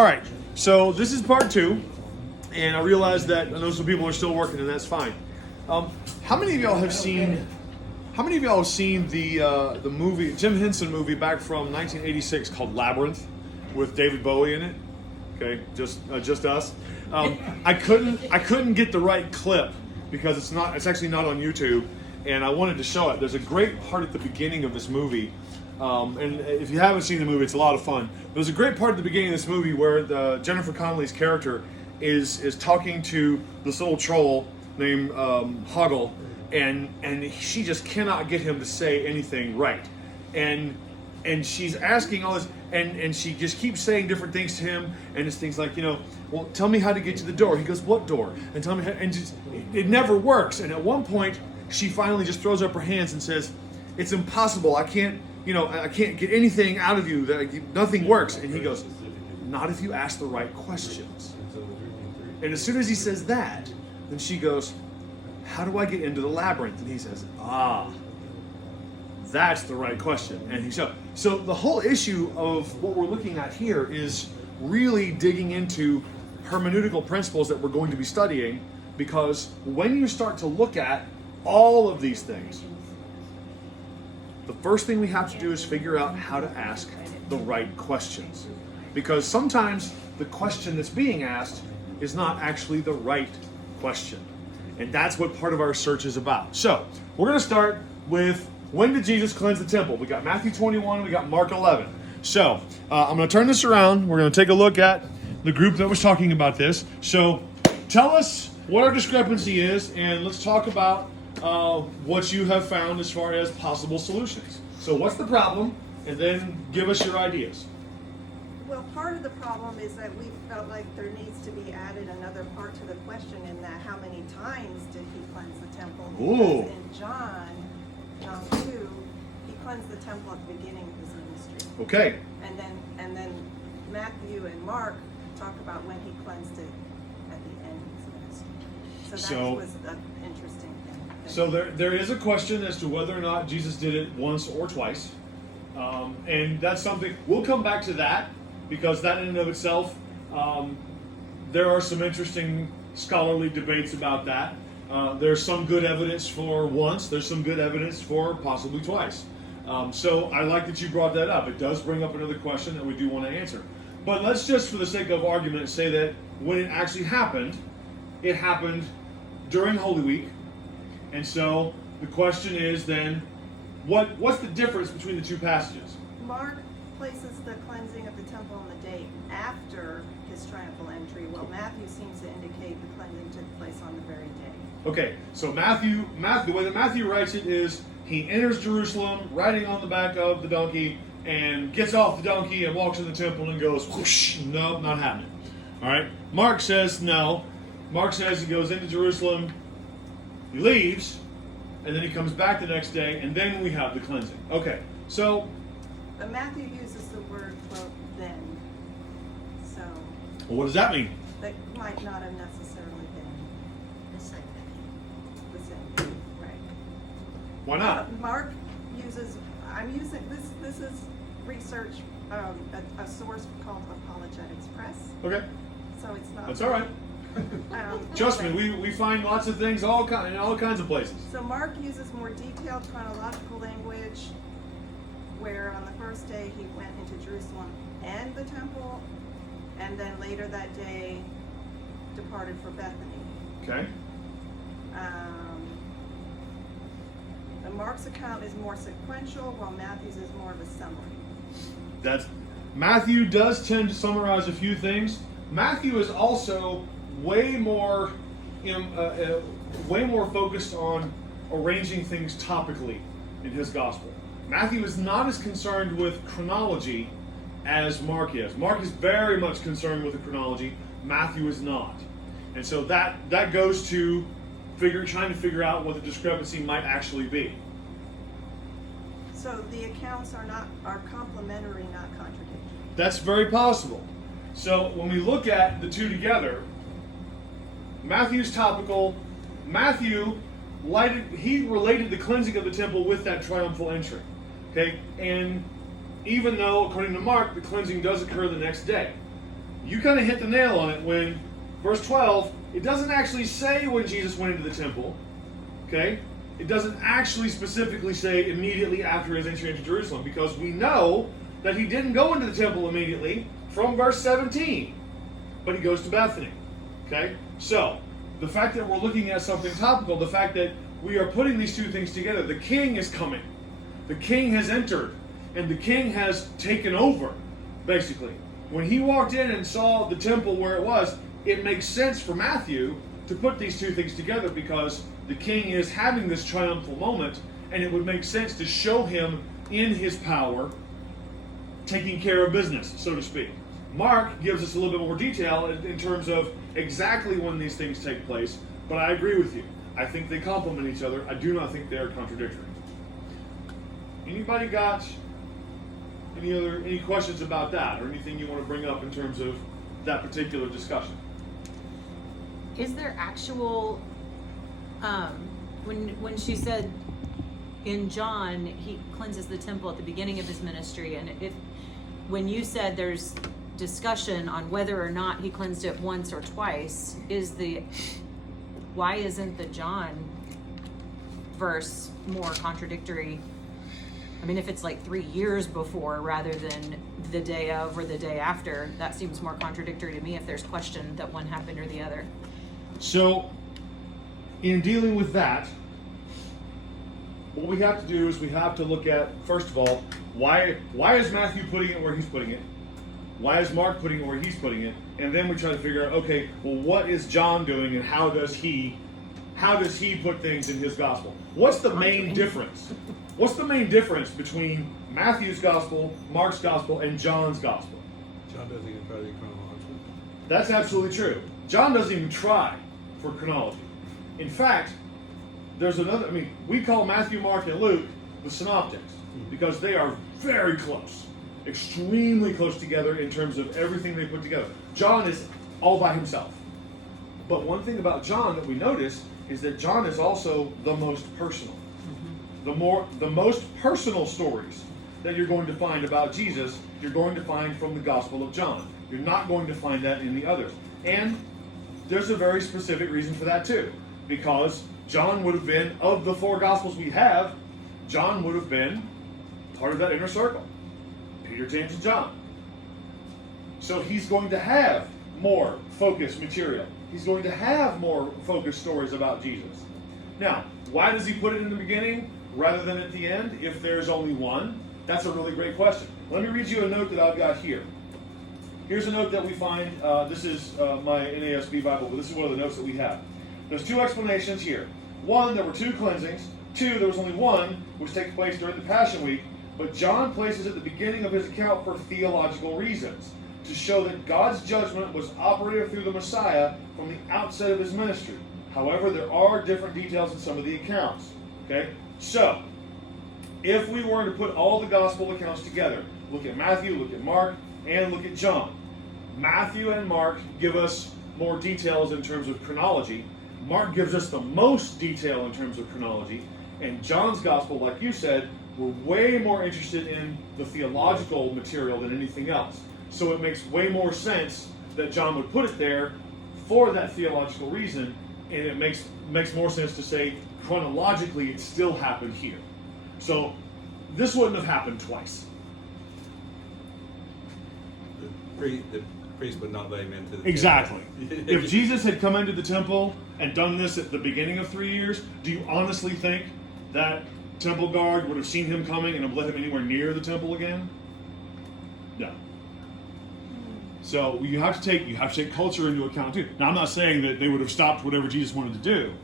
All right, so this is part 2, and I realize that I know some people are still working, and that's fine. How many of y'all have seen? How many of y'all have seen the movie, Jim Henson movie back from 1986 called Labyrinth, with David Bowie in it? Okay, just us. I couldn't get the right clip because it's actually not on YouTube, and I wanted to show it. There's a great part at the beginning of this movie, and if you haven't seen the movie, it's a lot of fun. There's a great part at the beginning of this movie where Jennifer Connelly's character is talking to this little troll named Hoggle, and she just cannot get him to say anything right, and she's asking all this, and she just keeps saying different things to him, and it's things like, well, tell me how to get to the door. He goes, what door? And tell me how, and just, it never works. And at one point, she finally just throws up her hands and says, it's impossible. I can't get anything out of you. Nothing works. And he goes, not if you ask the right questions. And as soon as he says that, then she goes, how do I get into the labyrinth? And he says, that's the right question. And so the whole issue of what we're looking at here is really digging into hermeneutical principles that we're going to be studying, because when you start to look at all of these things, the first thing we have to do is figure out how to ask the right questions. Because sometimes the question that's being asked is not actually the right question. And that's what part of our search is about. So, we're going to start with, when did Jesus cleanse the temple? We got Matthew 21, we got Mark 11. So, I'm going to turn this around. We're going to take a look at the group that was talking about this. So, tell us what our discrepancy is, and let's talk about what you have found as far as possible solutions. So, what's the problem? And then give us your ideas. Well, part of the problem is that we felt like there needs to be added another part to the question, in that how many times did he cleanse the temple? Ooh. Because in John 2, he cleansed the temple at the beginning of his ministry. Okay. And then Matthew and Mark talk about when he cleansed it at the end of his ministry. So that was an interesting thing. So there is a question as to whether or not Jesus did it once or twice. And that's something, we'll come back to that, because that in and of itself, there are some interesting scholarly debates about that. There's some good evidence for once, there's some good evidence for possibly twice. So I like that you brought that up. It does bring up another question that we do want to answer. But let's just, for the sake of argument, say that when it actually happened, it happened during Holy Week. And so the question is then, what's the difference between the two passages? Mark places the cleansing of the temple on the day after his triumphal entry, while Matthew seems to indicate the cleansing took place on the very day. Okay, so Matthew, the way that Matthew writes it is, he enters Jerusalem riding on the back of the donkey and gets off the donkey and walks in the temple and goes, whoosh, no, not happening. All right, Mark says no. Mark says he goes into Jerusalem, he leaves, and then he comes back the next day, and then we have the cleansing. Okay, so... But Matthew uses the word, quote, then. So... Well, what does that mean? That might not have necessarily been the same thing, right? Why not? Mark uses, I'm using, this is research, a source called Apologetics Press. Okay. So it's not... That's all right. Trust me, we find lots of things in all kinds of places. So Mark uses more detailed chronological language, where on the first day he went into Jerusalem and the temple, and then later that day departed for Bethany. Okay. And Mark's account is more sequential, while Matthew's is more of a summary. Matthew does tend to summarize a few things. Matthew is also way more focused on arranging things topically in his gospel. Matthew is not as concerned with chronology as Mark is. Mark is very much concerned with the chronology. Matthew is not. And so that goes to trying to figure out what the discrepancy might actually be. So the accounts are complementary, not contradictory. That's very possible. So when we look at the two together, Matthew's topical. Matthew related the cleansing of the temple with that triumphal entry. Okay, and even though according to Mark the cleansing does occur the next day, you kind of hit the nail on it when verse 12, it doesn't actually say when Jesus went into the temple. Okay? It doesn't actually specifically say immediately after his entry into Jerusalem, because we know that he didn't go into the temple immediately from verse 17, but he goes to Bethany. Okay? So, the fact that we're looking at something topical, the fact that we are putting these two things together, the king is coming. The king has entered, and the king has taken over, basically. When he walked in and saw the temple where it was, it makes sense for Matthew to put these two things together, because the king is having this triumphal moment, and it would make sense to show him in his power, taking care of business, so to speak. Mark gives us a little bit more detail in terms of exactly when these things take place, but I agree with you. I think they complement each other. I do not think they are contradictory. Anybody got any questions about that, or anything you want to bring up in terms of that particular discussion? Is there actual, when she said in John he cleanses the temple at the beginning of his ministry, and when you said there's discussion on whether or not he cleansed it once or twice, why isn't the John verse more contradictory? I mean, if it's like 3 years before rather than the day of or the day after, that seems more contradictory to me if there's question that one happened or the other. So, in dealing with that, what we have to do is we have to look at, first of all, why is Matthew putting it where he's putting it? Why is Mark putting it where he's putting it? And then we try to figure out, okay, well, what is John doing, and how does he put things in his gospel? What's the main difference? What's the main difference between Matthew's gospel, Mark's gospel, and John's gospel? John doesn't even try to be chronological. That's absolutely true. John doesn't even try for chronology. In fact, there's another, we call Matthew, Mark, and Luke the synoptics because they are very close, extremely close together in terms of everything they put together. John is all by himself. But one thing about John that we notice is that John is also the most personal. The most personal stories that you're going to find about Jesus, you're going to find from the Gospel of John. You're not going to find that in the others. And there's a very specific reason for that too. Because John would have been, of the 4 Gospels we have, John would have been part of that inner circle. Peter, James, and John. So he's going to have more focused material. He's going to have more focused stories about Jesus. Now, why does he put it in the beginning rather than at the end if there's only one? That's a really great question. Let me read you a note that I've got here. Here's a note that we find. This is my NASB Bible, but this is one of the notes that we have. There's 2 explanations here. 1, there were 2 cleansings. 2, there was only one, which takes place during the Passion Week. But John places at the beginning of his account for theological reasons, to show that God's judgment was operative through the Messiah from the outset of his ministry. However, there are different details in some of the accounts. Okay? So, if we were to put all the gospel accounts together, look at Matthew, look at Mark, and look at John. Matthew and Mark give us more details in terms of chronology. Mark gives us the most detail in terms of chronology. And John's gospel, like you said, we're way more interested in the theological material than anything else. So it makes way more sense that John would put it there for that theological reason, and it makes more sense to say chronologically it still happened here. So this wouldn't have happened twice. The priest would not let him into the Exactly. temple. If Jesus had come into the temple and done this at the beginning of 3 years, do you honestly think that temple guard would have seen him coming and have let him anywhere near the temple again? No. So you have to take culture into account too. Now, I'm not saying that they would have stopped whatever Jesus wanted to do,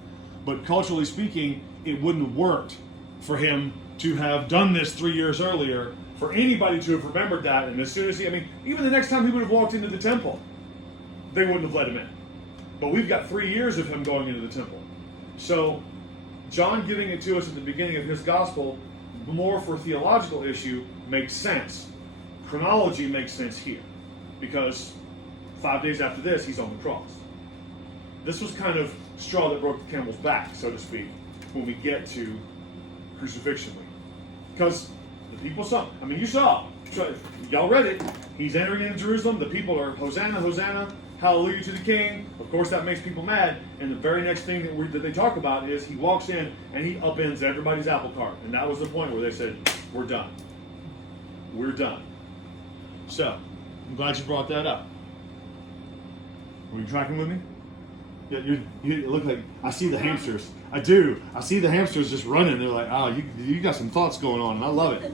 but culturally speaking, it wouldn't have worked for him to have done this 3 years earlier, for anybody to have remembered that, and as soon as even the next time he would have walked into the temple, they wouldn't have let him in. But we've got 3 years of him going into the temple. So John giving it to us at the beginning of his gospel, more for a theological issue, makes sense. Chronology makes sense here, because 5 days after this, he's on the cross. This was kind of straw that broke the camel's back, so to speak, when we get to crucifixion week. Because the people saw. You saw. Y'all read it. He's entering into Jerusalem. The people are, Hosanna, Hosanna, hallelujah to the King. Of course, that makes people mad. And the very next thing that they talk about is he walks in and he upends everybody's apple cart. And that was the point where they said, we're done. We're done. So, I'm glad you brought that up. Were you tracking with me? Yeah, you look like, I see the hamsters. I do. I see the hamsters just running. They're like, oh, you got some thoughts going on, and I love it.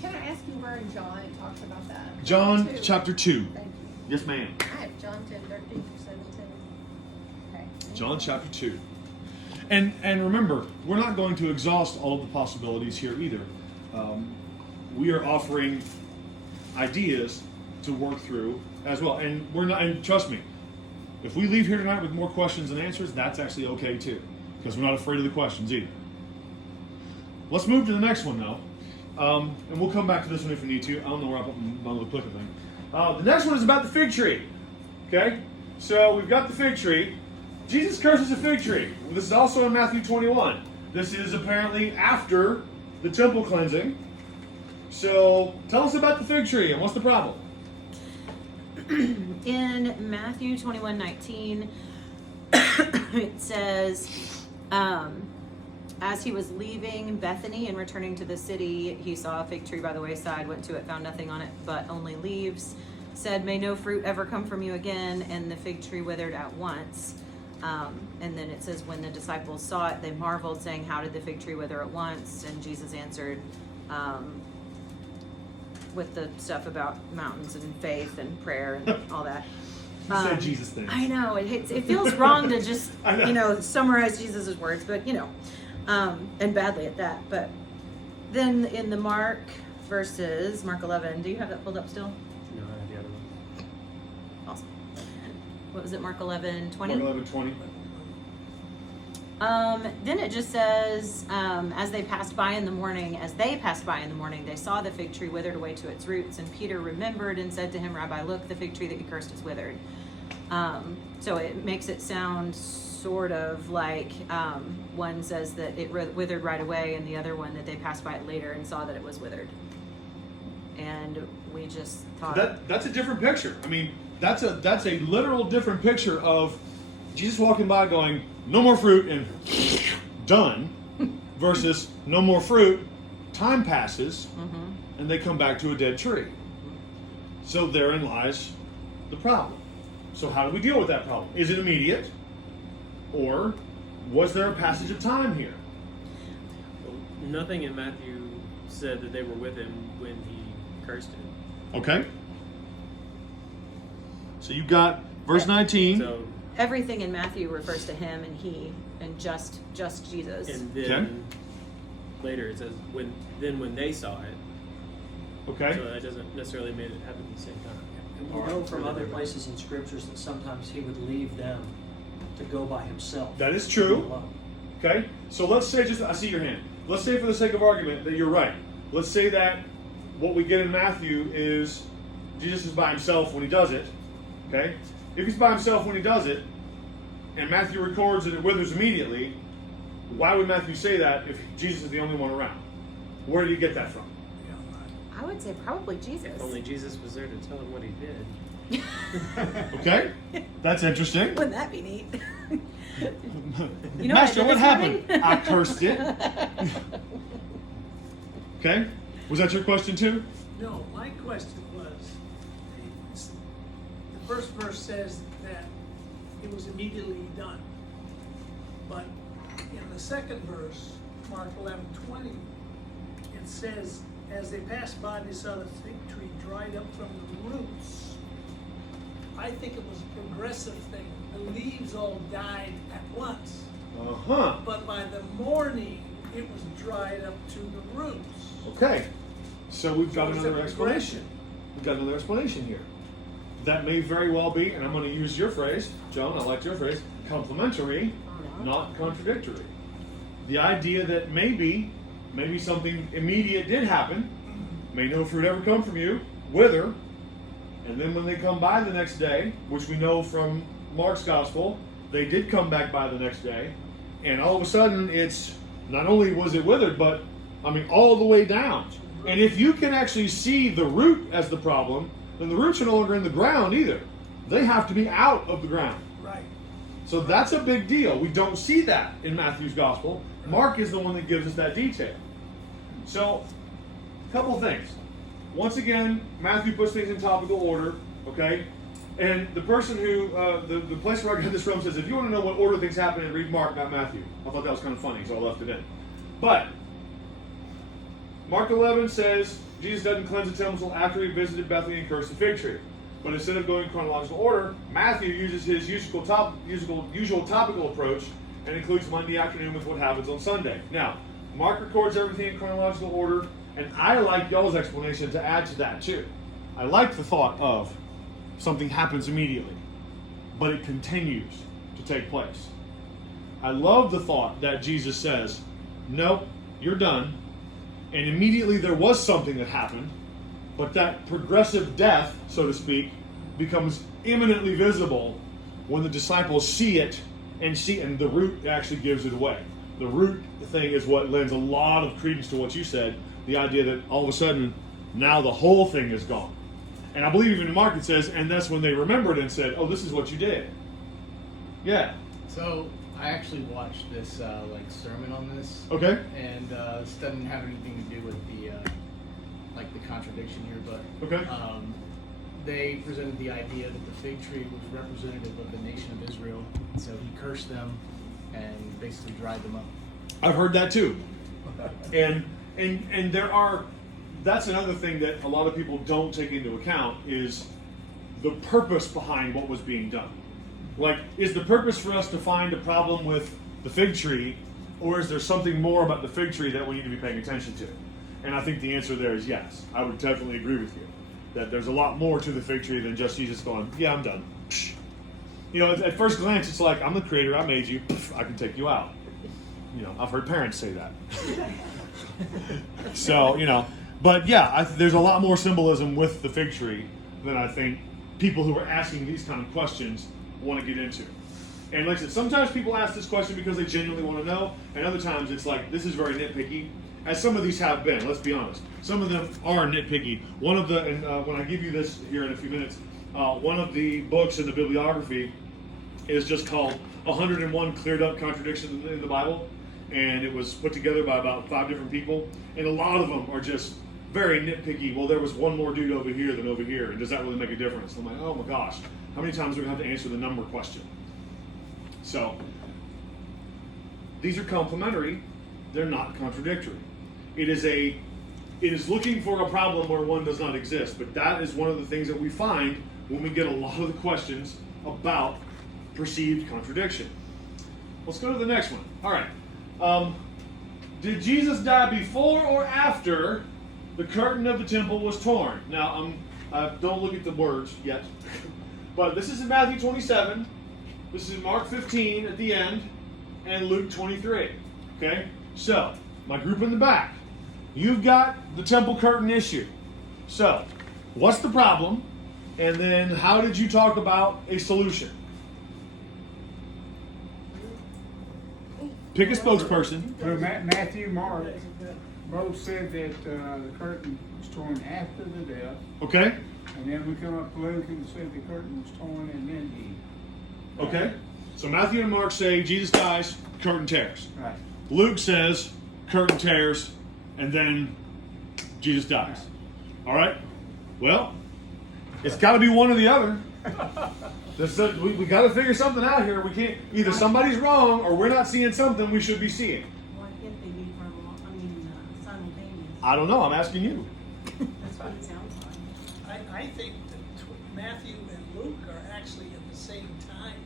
Can I ask you where in John it talks about that? John 2. chapter 2. Thank you. Yes, ma'am. I have John 10, 13 through 17. Okay. John chapter 2. And remember, we're not going to exhaust all of the possibilities here either. We are offering ideas to work through as well. And we're not, and trust me, if we leave here tonight with more questions than answers, that's actually okay too, because we're not afraid of the questions either. Let's move to the next one though. And we'll come back to this one if we need to. I don't know where I put my little clicker thing. The next one is about the fig tree. Okay? So we've got the fig tree. Jesus curses a fig tree. This is also in Matthew 21. This is apparently after the temple cleansing. So tell us about the fig tree and what's the problem? In Matthew 21:19, it says, as he was leaving Bethany and returning to the city, he saw a fig tree by the wayside, went to it, found nothing on it but only leaves, said, may no fruit ever come from you again, and the fig tree withered at once. And then it says, when the disciples saw it, they marveled, saying, how did the fig tree wither at once? And Jesus answered, with the stuff about mountains and faith and prayer and all that. You said Jesus things. I know, it feels wrong to just, summarize Jesus's words, but, and badly at that. But then in the Mark 11, do you have that pulled up still? No, I have the other one. Awesome. What was it, Mark 11:20? Mark 11:20. Then it just says, as they passed by in the morning, they saw the fig tree withered away to its roots, and Peter remembered and said to him, Rabbi, look, the fig tree that you cursed is withered. So it makes it sound sort of like one says that it withered right away, and the other one that they passed by it later and saw that it was withered. And we just thought That's a different picture. I mean, that's a literal different picture of Jesus walking by going, no more fruit, and done, versus no more fruit, time passes, and they come back to a dead tree. So therein lies the problem. So how do we deal with that problem? Is it immediate? Or was there a passage of time here? Nothing in Matthew said that they were with him when he cursed it. Okay. So you got verse 19. So, everything in Matthew refers to him and he and just Jesus. and then later it says when they saw it. Okay. So that doesn't necessarily mean it happened at the same time. And we know from other places in scriptures that sometimes he would leave them to go by himself. That is true. Alone. Okay, so let's say, I see your hand. Let's say for the sake of argument that you're right. Let's say that what we get in Matthew is Jesus is by himself when he does it. Okay, if he's by himself when he does it, and Matthew records that it withers immediately, why would Matthew say that if Jesus is the only one around? Where did he get that from? I would say probably Jesus. If only Jesus was there to tell him what he did. Okay, that's interesting. Wouldn't that be neat? You know Master, what what I did this happened? morning? I cursed it. Okay, was that your question too? No, my question was, the first verse says that it was immediately done. But in the second verse, Mark 11:20, it says, as they passed by, they saw the fig tree dried up from the roots. I think it was a progressive thing. The leaves all died at once. Uh-huh. But by the morning, it was dried up to the roots. Okay, so we've got So is another it explanation. We've got another explanation here. That may very well be, and I'm going to use your phrase, Joan, I liked your phrase, complementary, not contradictory. The idea that maybe something immediate did happen, may no fruit ever come from you, wither, and then when they come by the next day, which we know from Mark's gospel, they did come back by the next day, and all of a sudden it's, not only was it withered, but all the way down. And if you can actually see the root as the problem, then the roots are no longer in the ground either. They have to be out of the ground. Right. So that's a big deal. We don't see that in Matthew's gospel. Mark is the one that gives us that detail. So, a couple things. Once again, Matthew puts things in topical order, okay? And the person who, the place where I got this from says, if you want to know what order things happen in, read Mark, not Matthew. I thought that was kind of funny, so I left it in. But, Mark 11 says, Jesus doesn't cleanse the temple until after he visited Bethany and cursed the fig tree. But instead of going in chronological order, Matthew uses his usual topical approach and includes Monday afternoon with what happens on Sunday. Now, Mark records everything in chronological order, and I like y'all's explanation to add to that too. I like the thought of something happens immediately, but it continues to take place. I love the thought that Jesus says, nope, you're done, and immediately there was something that happened, but that progressive death, so to speak, becomes imminently visible when the disciples see it and the root actually gives it away. The root thing is what lends a lot of credence to what you said, the idea that all of a sudden, now the whole thing is gone. And I believe even in Mark it says, and that's when they remembered and said, oh, this is what you did. Yeah. So I actually watched this sermon on this. Okay. And this doesn't have anything to do with the the contradiction here, but Okay. they presented the idea that the fig tree was representative of the nation of Israel. So he cursed them and basically dried them up. I've heard that too. And there are, that's another thing that a lot of people don't take into account is the purpose behind what was being done. Like, is the purpose for us to find a problem with the fig tree, or is there something more about the fig tree that we need to be paying attention to? And I think the answer there is yes. I would definitely agree with you that there's a lot more to the fig tree than just Jesus going, yeah, I'm done. You know, at first glance, it's like, I'm the creator, I made you, I can take you out. You know, I've heard parents say that. So, you know, but yeah, there's a lot more symbolism with the fig tree than I think people who are asking these kind of questions want to get into. And like I said, sometimes people ask this question because they genuinely want to know, and other times it's like, this is very nitpicky, as some of these have been, let's be honest. Some of them are nitpicky. One of the, and when I give you this here in a few minutes, one of the books in the bibliography is just called 101 Cleared Up Contradictions in the Bible, and it was put together by about 5 different people, and a lot of them are just very nitpicky. Well, there was one more dude over here than over here, and does that really make a difference? I'm like, oh my gosh, how many times do we have to answer the number question? So, these are complementary, they're not contradictory. It is looking for a problem where one does not exist, but that is one of the things that we find when we get a lot of the questions about perceived contradiction. Let's go to the next one. All right. Did Jesus die before or after the curtain of the temple was torn? Now, don't look at the words yet, but this is in Matthew 27. This is Mark 15 at the end, and Luke 23. Okay? So, my group in the back. You've got the temple curtain issue. So, what's the problem? And then how did you talk about a solution? Pick a spokesperson. Well, Matthew, Mark both said that the curtain was torn after the death. Okay? And then we come up to Luke and said the curtain was torn and then he. Okay? So Matthew and Mark say Jesus dies, curtain tears. Right. Luke says curtain tears, and then Jesus dies. All right? Well, it's got to be one or the other. We got to figure something out here. We can't, either somebody's wrong or we're not seeing something we should be seeing. Why can't they be simultaneous? I don't know. I'm asking you. That's what it sounds like. I think that Matthew and Luke are actually at the same time,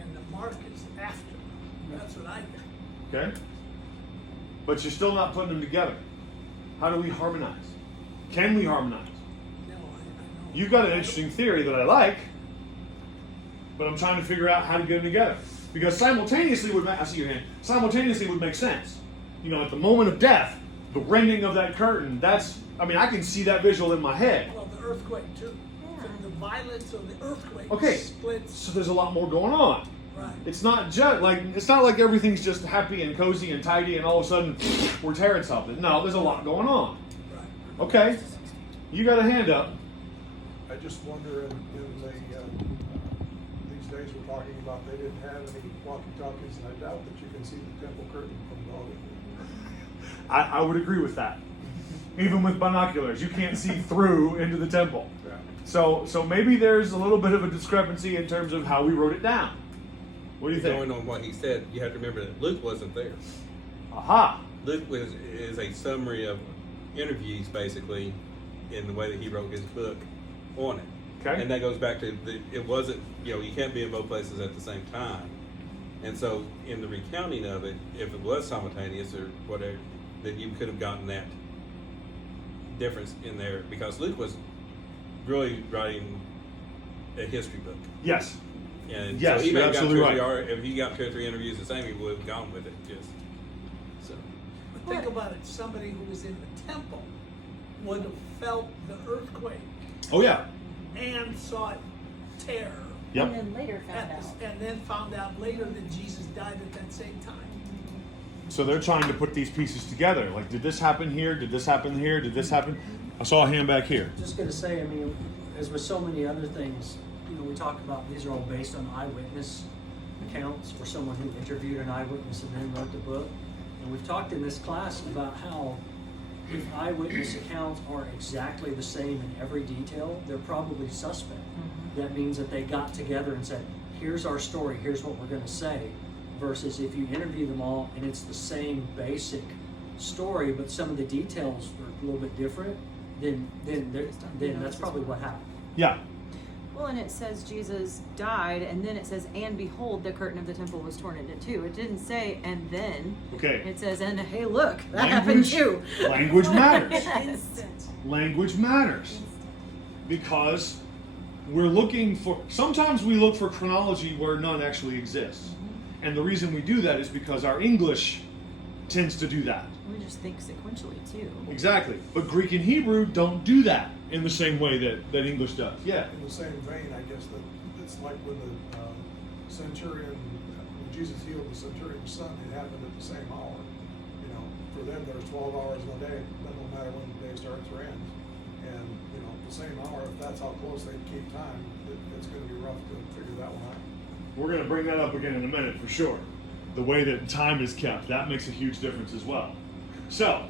and the Mark is after. That's what I think. Okay? But you're still not putting them together. How do we harmonize? Can we harmonize? No, I know. You've got an interesting theory that I like, but I'm trying to figure out how to get them together. Because simultaneously would make, I see your hand, simultaneously would make sense. You know, at the moment of death, the rending of that curtain, that's, I mean, I can see that visual in my head. Well, the earthquake too. The violence of the earthquake Okay, splits. so there's a lot more going on. Right. It's not like everything's just happy and cozy and tidy and all of a sudden we're tearing something. No, there's a lot going on. Right. Okay, you got a hand up. I just wonder in the, these days we're talking about they didn't have any walkie-talkies, and I doubt that you can see the temple curtain from the hallway. I would agree with that. Even with binoculars, you can't see through into the temple. Yeah. So maybe there's a little bit of a discrepancy in terms of how we wrote it down. What do you think? Going on what he said, you have to remember that Luke wasn't there. Aha. Luke is a summary of interviews, basically, in the way that he wrote his book on it. Okay. And that goes back to it wasn't, you can't be in both places at the same time. And so in the recounting of it, if it was simultaneous or whatever, then you could have gotten that difference in there, because Luke was really writing a history book. Yes. And Yes, so he you're may have got absolutely if he got 2 or 3 interviews the same, he would have gone with it. Just so. But think about it, somebody who was in the temple would have felt the earthquake Oh yeah. and saw it tear. Yep. And then later found out. And then found out later that Jesus died at that same time. So they're trying to put these pieces together. Like, did this happen here? Did this happen here? Did this happen? I saw a hand back here. Just gonna say, I mean, as with so many other things, we talk about these are all based on eyewitness accounts or someone who interviewed an eyewitness and then wrote the book. And we've talked in this class about how if eyewitness accounts are exactly the same in every detail, they're probably suspect. That means that they got together and said, here's our story, here's what we're gonna say. Versus if you interview them all and it's the same basic story, but some of the details are a little bit different, then that's probably what happened. Yeah. Well, and it says Jesus died, and then it says, and behold, the curtain of the temple was torn into two. It didn't say, and then. Okay. It says, and hey, look, that happened too. Language matters. Yes. Language matters. Because we're looking for, sometimes we look for chronology where none actually exists. And the reason we do that is because our English tends to do that. We just think sequentially too. Exactly. But Greek and Hebrew don't do that in the same way that English does. Yeah. In the same vein, I guess that it's like when the centurion, when Jesus healed the centurion's son, it happened at the same hour. For them, there's 12 hours in a day. It doesn't matter when the day starts or ends. And the same hour, if that's how close they keep time, it's going to be rough to figure that one out. We're going to bring that up again in a minute for sure. The way that time is kept, that makes a huge difference as well. So,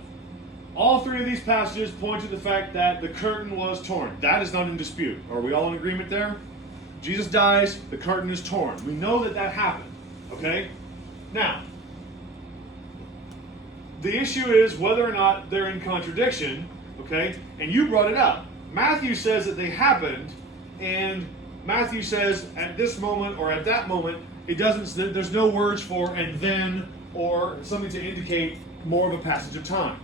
all 3 of these passages point to the fact that the curtain was torn. That is not in dispute. Are we all in agreement there? Jesus dies, the curtain is torn. We know that happened. Okay? Now, the issue is whether or not they're in contradiction. Okay? And you brought it up. Matthew says that they happened, and Matthew says at this moment or at that moment, it doesn't. There's no words for and then or something to indicate more of a passage of time.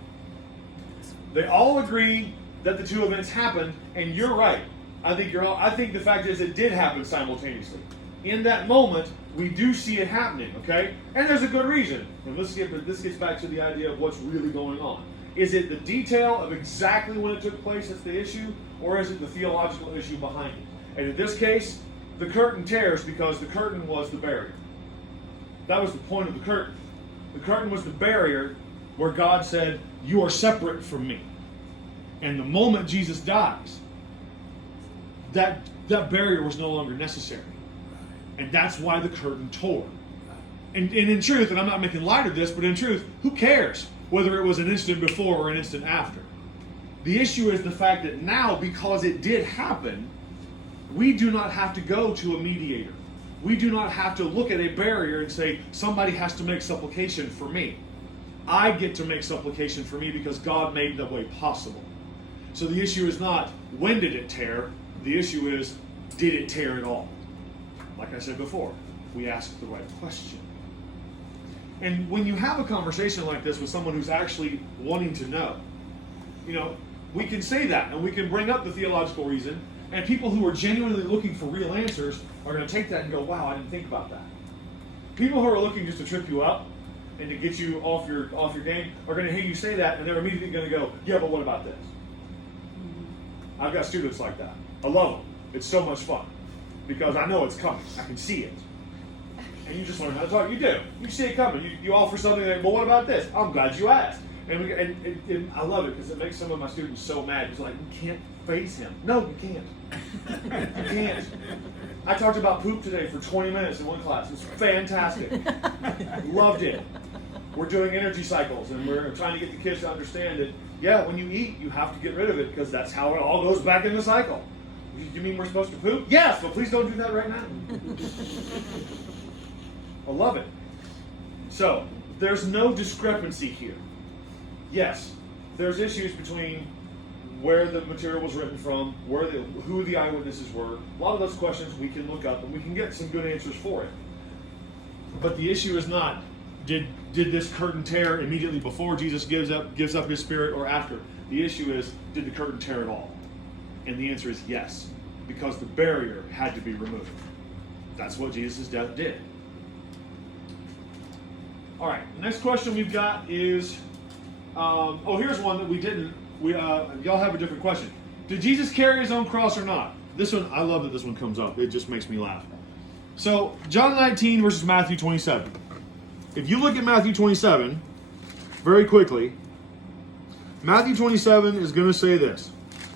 They all agree that the 2 events happened, and you're right. I think the fact is it did happen simultaneously. In that moment, we do see it happening. Okay, and there's a good reason. And this gets back to the idea of what's really going on. Is it the detail of exactly when it took place that's the issue, or is it the theological issue behind it? And in this case, the curtain tears because the curtain was the barrier. That was the point of the curtain. The curtain was the barrier where God said, you are separate from me. And the moment Jesus dies, that barrier was no longer necessary. And that's why the curtain tore. And in truth, and I'm not making light of this, but in truth, who cares whether it was an instant before or an instant after? The issue is the fact that now, because it did happen, we do not have to go to a mediator. We do not have to look at a barrier and say, somebody has to make supplication for me. I get to make supplication for me because God made the way possible. So the issue is not, when did it tear? The issue is, did it tear at all? Like I said before, we ask the right question. And when you have a conversation like this with someone who's actually wanting to know, we can say that and we can bring up the theological reason. And people who are genuinely looking for real answers are going to take that and go, wow, I didn't think about that. People who are looking just to trip you up and to get you off your game are going to hear you say that, and they're immediately going to go, yeah, but what about this? I've got students like that. I love them. It's so much fun because I know it's coming. I can see it. And you just learn how to talk. You do. You see it coming. You offer something like, well, what about this? I'm glad you asked. And I love it because it makes some of my students so mad. It's like, you can't face him. No, you can't. You can't. I talked about poop today for 20 minutes in one class. It was fantastic. Loved it. We're doing energy cycles, and we're trying to get the kids to understand that, yeah, when you eat, you have to get rid of it because that's how it all goes back in the cycle. You mean we're supposed to poop? Yes, but please don't do that right now. I love it. So, there's no discrepancy here. Yes, there's issues between where the material was written from, who the eyewitnesses were. A lot of those questions we can look up and we can get some good answers for it. But the issue is not, did this curtain tear immediately before Jesus gives up his spirit or after? The issue is, did the curtain tear at all? And the answer is yes, because the barrier had to be removed. That's what Jesus' death did. All right, the next question we've got is, here's one that we didn't. Y'all have a different question. Did Jesus carry his own cross or not? This one, I love that this one comes up. It just makes me laugh. So, John 19 versus Matthew 27. If you look at Matthew 27, very quickly, Matthew 27 is going to say this.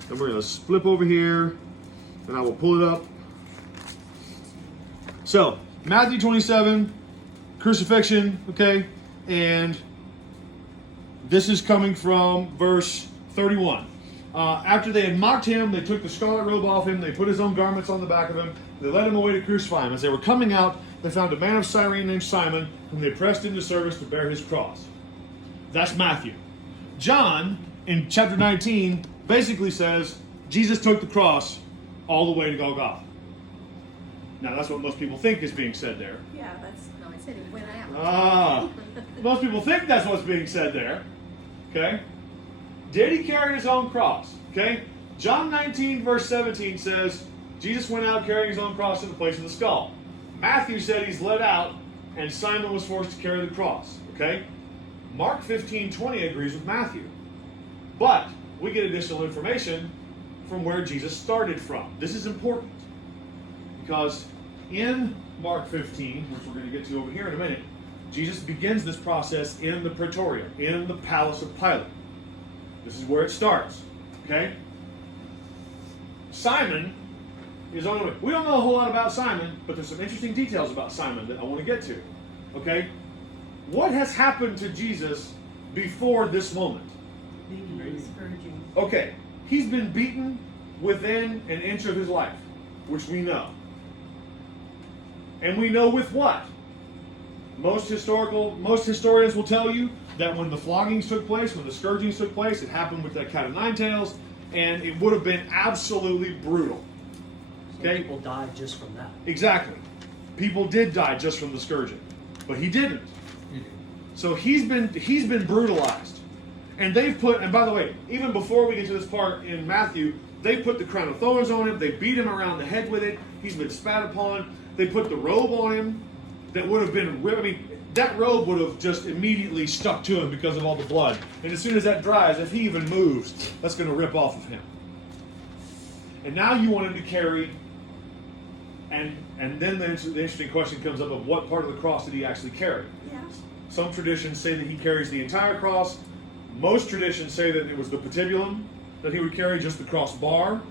And we're going to flip over here, and I will pull it up. So, Matthew 27, crucifixion, okay? And this is coming from verse 31. After they had mocked him, they took the scarlet robe off him, they put his own garments on the back of him, they led him away to crucify him. As they were coming out, they found a man of Cyrene named Simon, whom they pressed into service to bear his cross. That's Matthew. John, in chapter 19, basically says, Jesus took the cross all the way to Golgotha. Now, that's what most people think is being said there. Yeah, no, I said it went out. Most people think that's what's being said there. Okay? Did he carry his own cross? Okay? John 19, verse 17 says, Jesus went out carrying his own cross to the place of the skull. Matthew said he's led out, and Simon was forced to carry the cross. Okay? Mark 15:20 agrees with Matthew. But we get additional information from where Jesus started from. This is important. Because in Mark 15, which we're going to get to over here in a minute, Jesus begins this process in the Praetorium, in the palace of Pilate. This is where it starts. Okay? Simon is on the way. We don't know a whole lot about Simon, but there's some interesting details about Simon that I want to get to. Okay? What has happened to Jesus before this moment? Scourging. Okay, he's been beaten within an inch of his life, which we know. And we know with what? Most historians will tell you that when the floggings took place, when the scourgings took place, it happened with that cat of nine tails, and it would have been absolutely brutal. Okay? People died just from that. Exactly. People did die just from the scourging, but he didn't. So he's been brutalized. And they've put, and by the way, even before we get to this part in Matthew, they put the crown of thorns on him, they beat him around the head with it, he's been spat upon, they put the robe on him that would have been, that robe would have just immediately stuck to him because of all the blood. And as soon as that dries, if he even moves, that's going to rip off of him. And now you want him to carry, and then the interesting question comes up of what part of the cross did he actually carry? Yeah. Some traditions say that he carries the entire cross. Most traditions say that it was the patibulum, that he would carry just the crossbar.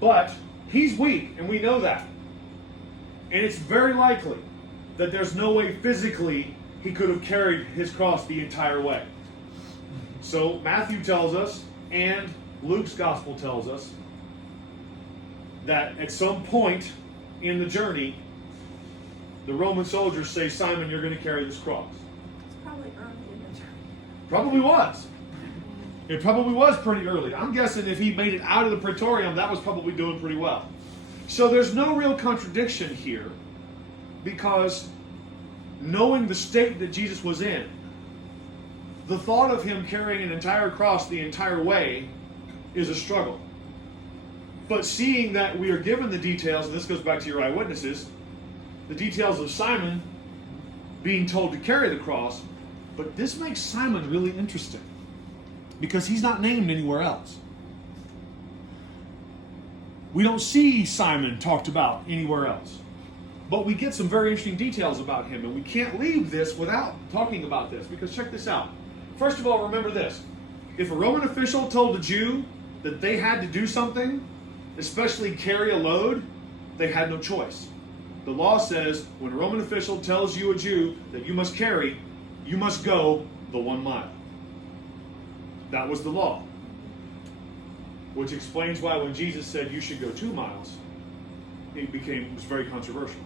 But he's weak, and we know that. And it's very likely that there's no way physically he could have carried his cross the entire way. So Matthew tells us, and Luke's gospel tells us, that at some point in the journey, the Roman soldiers say, Simon, you're going to carry this cross. It's probably early in the journey. Probably was. It probably was pretty early. I'm guessing if he made it out of the Praetorium, that was probably doing pretty well. So there's no real contradiction here, because knowing the state that Jesus was in, the thought of him carrying an entire cross the entire way is a struggle. But seeing that we are given the details, and this goes back to your eyewitnesses, the details of Simon being told to carry the cross, but this makes Simon really interesting because he's not named anywhere else. We don't see Simon talked about anywhere else, but we get some very interesting details about him, and we can't leave this without talking about this, because check this out. First of all, remember this. If a Roman official told a Jew that they had to do something, especially carry a load, they had no choice. The law says when a Roman official tells you, a Jew, that you must carry, you must go the 1 mile. That was the law. Which explains why when Jesus said you should go 2 miles, it was very controversial.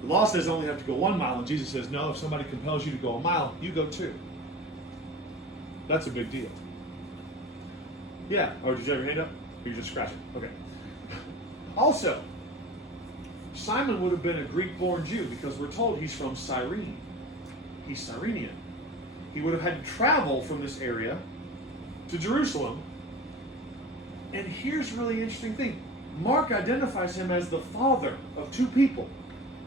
The law says only have to go 1 mile, and Jesus says, no, if somebody compels you to go a mile, you go 2. That's a big deal. Yeah. Oh, did you have your hand up? Or you just scratching? Okay. Also, Simon would have been a Greek-born Jew because we're told he's from Cyrene. He's Cyrenian. He would have had to travel from this area to Jerusalem. And here's a really interesting thing. Mark identifies him as the father of 2 people,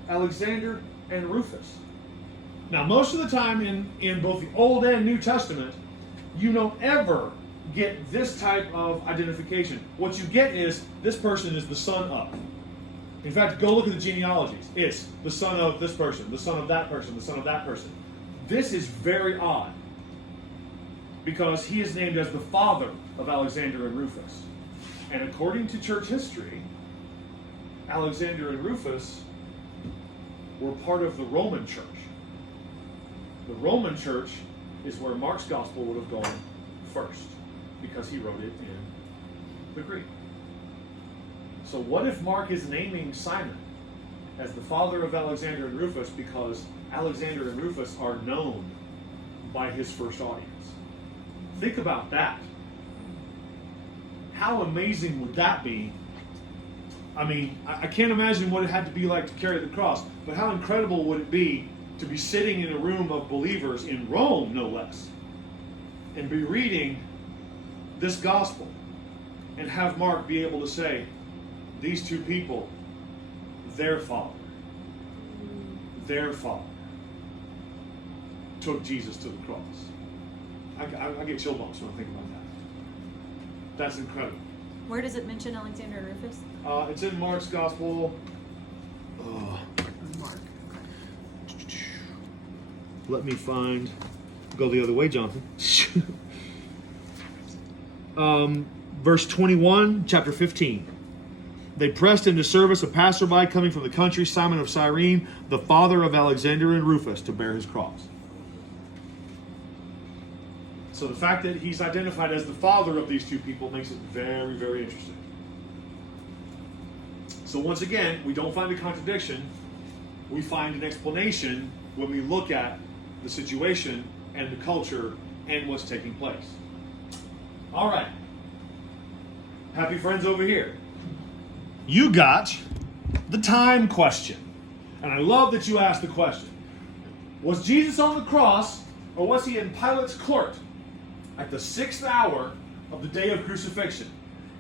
Alexander and Rufus. Now, most of the time in both the Old and New Testament, you don't ever get this type of identification. What you get is this person is the son of. In fact, go look at the genealogies. It's the son of this person, the son of that person, the son of that person. This is very odd because he is named as the father of Alexander and Rufus. And according to church history, Alexander and Rufus were part of the Roman church. The Roman church is where Mark's gospel would have gone first because he wrote it in the Greek. So what if Mark is naming Simon as the father of Alexander and Rufus because Alexander and Rufus are known by his first audience? Think about that. How amazing would that be? I mean, I can't imagine what it had to be like to carry the cross, but how incredible would it be to be sitting in a room of believers in Rome, no less, and be reading this gospel and have Mark be able to say, these 2 people, their father took Jesus to the cross. I get chill bumps when I think about that. That's incredible. Where does it mention Alexander and Rufus? It's in Mark's gospel. Mark. Let me find. Go the other way, Jonathan. Verse 21, chapter 15. They pressed into service a passerby coming from the country, Simon of Cyrene, the father of Alexander and Rufus, to bear his cross. So the fact that he's identified as the father of these 2 people makes it very, very interesting. So once again, we don't find a contradiction. We find an explanation when we look at the situation and the culture and what's taking place. All right. Happy friends over here. You got the time question. And I love that you asked the question. Was Jesus on the cross or was he in Pilate's court at the 6th hour of the day of crucifixion?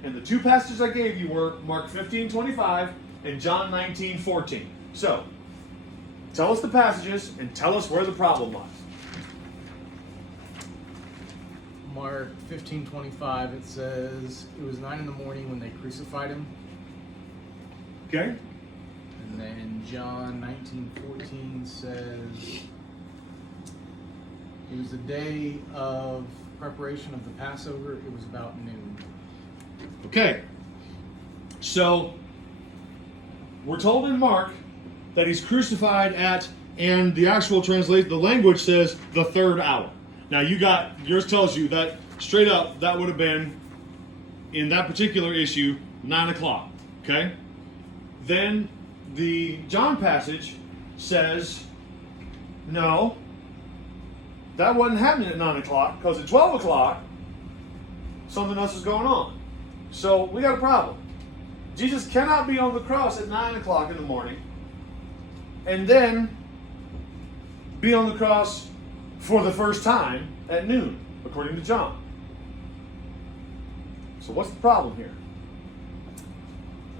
And the 2 passages I gave you were Mark 15:25 and John 19:14. So, tell us the passages and tell us where the problem lies. Mark 15:25, it says, it was 9 a.m. when they crucified him. Okay? And then John 19:14 says, it was the day of preparation of the Passover. It was about noon. Okay. So, we're told in Mark that he's crucified at, and the actual translation, the language says the 3rd hour. Now yours tells you that straight up, that would have been, in that particular issue, 9 o'clock. Okay? Then the John passage says, no, that wasn't happening at 9 o'clock, because at 12 o'clock, something else is going on. So we got a problem. Jesus cannot be on the cross at 9 o'clock in the morning and then be on the cross for the first time at noon, according to John. So what's the problem here?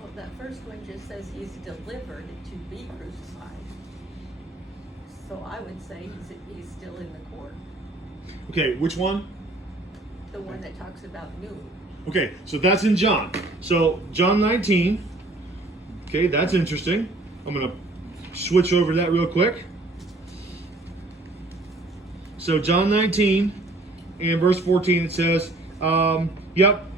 Well, that first one just says he's delivered to be crucified. So I would say he's still in the court. Okay, which one? The one that talks about noon. Okay, so that's in John. So John 19. Okay, that's interesting. I'm going to switch over to that real quick. So John 19 and verse 14, it says,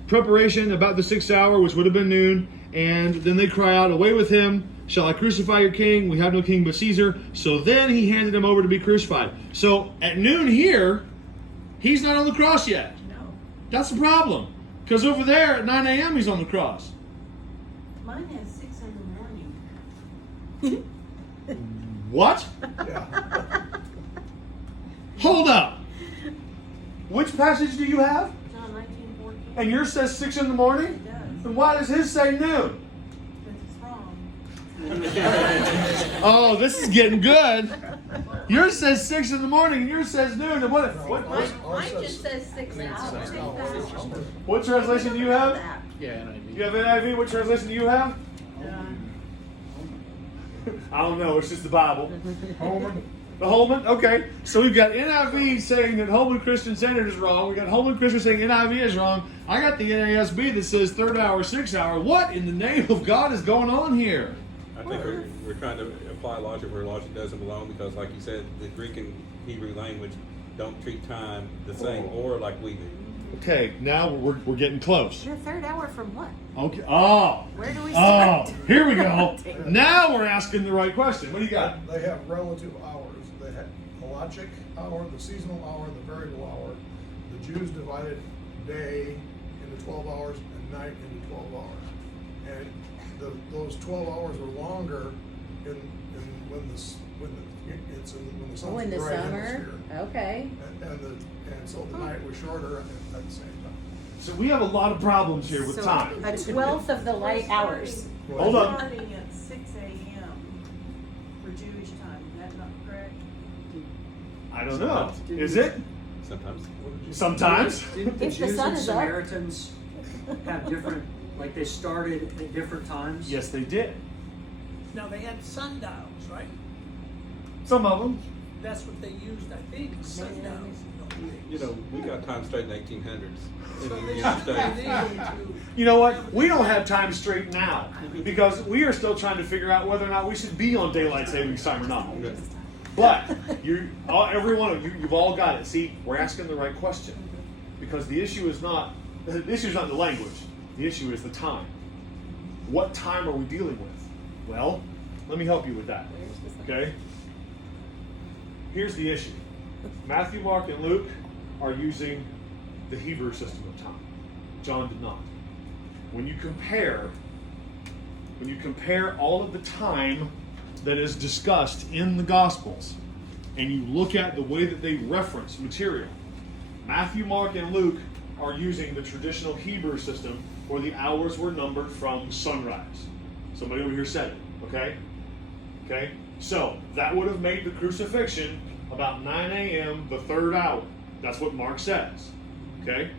preparation about the 6th hour, which would have been noon. And then they cry out, away with him. Shall I crucify your king? We have no king but Caesar. So then he handed him over to be crucified. So at noon here, he's not on the cross yet. No. That's the problem. Because over there at 9 a.m. he's on the cross. Mine has 6 in the morning. What? Yeah. Hold up. Which passage do you have? John 19:14. And yours says 6 in the morning? It does. And why does his say noon? Because it's wrong. Oh, this is getting good. Yours says 6 in the morning, and yours says noon. And Mine just says 6 hours. what translation do you have? Yeah, NIV. You have NIV? What translation do you have? I don't know. It's just the Bible. Holman. The Holman? Okay. So we've got NIV saying that Holman Christian Standard is wrong. We've got Holman Christian saying NIV is wrong. I got the NASB that says 3rd hour, 6th hour. What in the name of God is going on here? I think we're trying to apply logic where logic doesn't belong because, like you said, the Greek and Hebrew language don't treat time the same or like we do. Okay, now we're getting close. The 3rd hour from what? Okay. Oh. Where do we start? Oh, here we go. Now we're asking the right question. What do you got? They have relative hours. They have the logic hour, the seasonal hour, the variable hour. The Jews divided day into 12 hours and night into 12 hours. And those 12 hours are longer in when the sun's Oh, in the right summer? hemisphere. Okay. And so the night was shorter at the same time. So we have a lot of problems here with So- time. A 12th of the light hours. Hold on. Starting at 6 a.m. for Jewish time, is that not correct? I don't know. Is it? Sometimes. Sometimes. Didn't the If the Jews sun and is up. Samaritans have different, like they started at different times? Yes, they did. Now, they had sundials, right? Some of them. That's what they used, I think, sundials. You know, we got time straight in the 1800s in So the they United should States. be able to. You know what? We don't have time straight now because we are still trying to figure out whether or not we should be on daylight savings time or not. But every one of you, you've all got it. See, we're asking the right question because the issue is not the language. The issue is the time. What time are we dealing with? Well, let me help you with that. Okay. Here's the issue. Matthew, Mark, and Luke are using the Hebrew system of time. John did not. When you compare all of the time that is discussed in the Gospels, and you look at the way that they reference material, Matthew, Mark, and Luke are using the traditional Hebrew system where the hours were numbered from sunrise. Somebody over here said it, okay? Okay? So, that would have made the crucifixion about 9 a.m., the 3rd hour. That's what Mark says. Okay?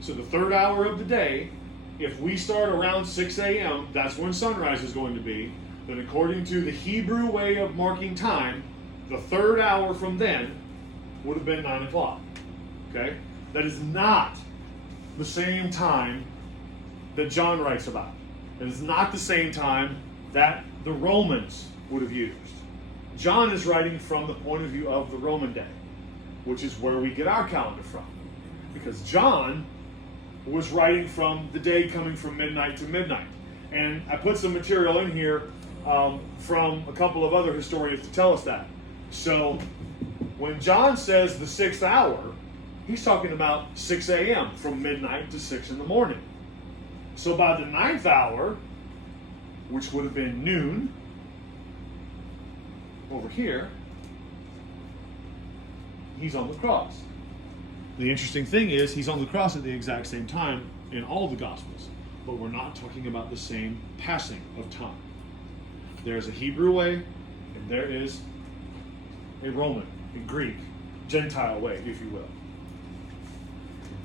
So the 3rd hour of the day, if we start around 6 a.m., that's when sunrise is going to be. Then according to the Hebrew way of marking time, the 3rd hour from then would have been 9 o'clock. Okay? That is not the same time that John writes about. It is not the same time that the Romans would have used. John is writing from the point of view of the Roman day, which is where we get our calendar from. Because John was writing from the day coming from midnight to midnight. And I put some material in here from a couple of other historians to tell us that. So when John says the 6th hour, he's talking about 6 a.m. from midnight to 6 in the morning. So by the 9th hour, which would have been noon, over here, he's on the cross. The interesting thing is he's on the cross at the exact same time in all the Gospels, but we're not talking about the same passing of time. There's a Hebrew way, and there is a Roman, a Greek, Gentile way, if you will.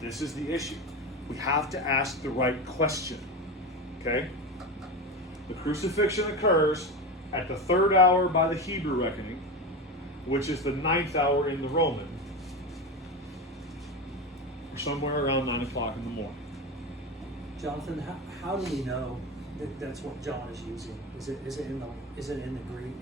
This is the issue. We have to ask the right question. Okay? The crucifixion occurs at the 3rd hour by the Hebrew reckoning, which is the 9th hour in the Roman, or somewhere around 9 o'clock in the morning. Jonathan, how do we know that that's what John is using? Is it in the Greek?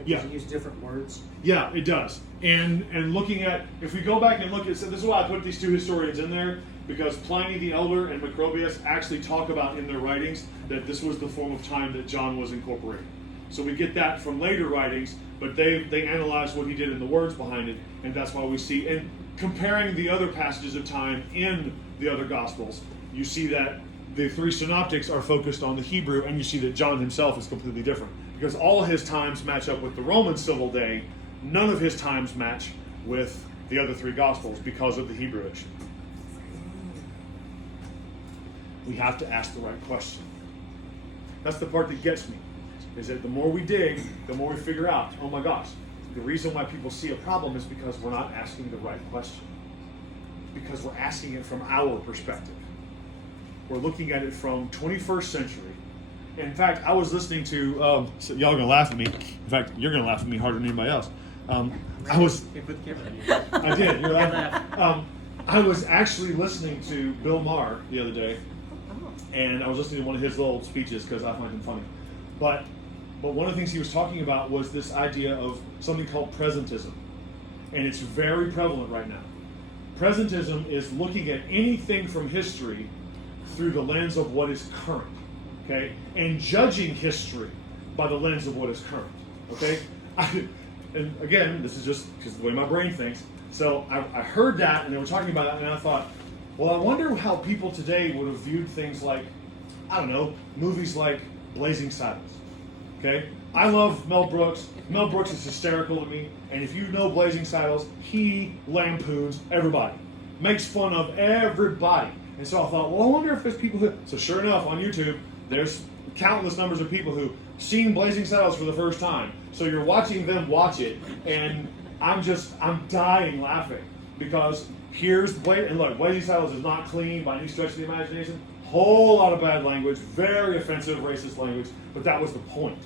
Like, Yeah. does it use different words? Yeah, it does. And looking at, if we go back and look at, so this is why I put these two historians in there, because Pliny the Elder and Macrobius actually talk about in their writings that this was the form of time that John was incorporating. So we get that from later writings, but they analyze what he did in the words behind it, and that's why we see, and comparing the other passages of time in the other Gospels, you see that the three synoptics are focused on the Hebrew, and you see that John himself is completely different. Because all his times match up with the Roman civil day, none of his times match with the other three Gospels because of the Hebrew issue. We have to ask the right question. That's the part that gets me, is that the more we dig, the more we figure out, oh my gosh, the reason why people see a problem is because we're not asking the right question. Because we're asking it from our perspective. We're looking at it from 21st century. In fact, I was listening to, so y'all are going to laugh at me. In fact, you're going to laugh at me harder than anybody else. I was, You put the camera on you. I did, you're Can't laughing. I was actually listening to Bill Maher the other day, and I was listening to one of his little speeches because I find him funny. But one of the things he was talking about was this idea of something called presentism. And it's very prevalent right now. Presentism is looking at anything from history through the lens of what is current, okay? And judging history by the lens of what is current, okay? And again, this is just because the way my brain thinks. So I heard that, and they were talking about that, and I thought, well, I wonder how people today would have viewed things like, I don't know, movies like Blazing Saddles, okay? I love Mel Brooks. Mel Brooks is hysterical to me, and if you know Blazing Saddles, he lampoons everybody, makes fun of everybody. And so I thought, well, I wonder if there's people who, so sure enough, on YouTube, there's countless numbers of people who seen Blazing Saddles for the first time. So you're watching them watch it, and I'm dying laughing, because here's and look, Blazing Saddles is not clean by any stretch of the imagination. Whole lot of bad language, very offensive, racist language, but that was the point.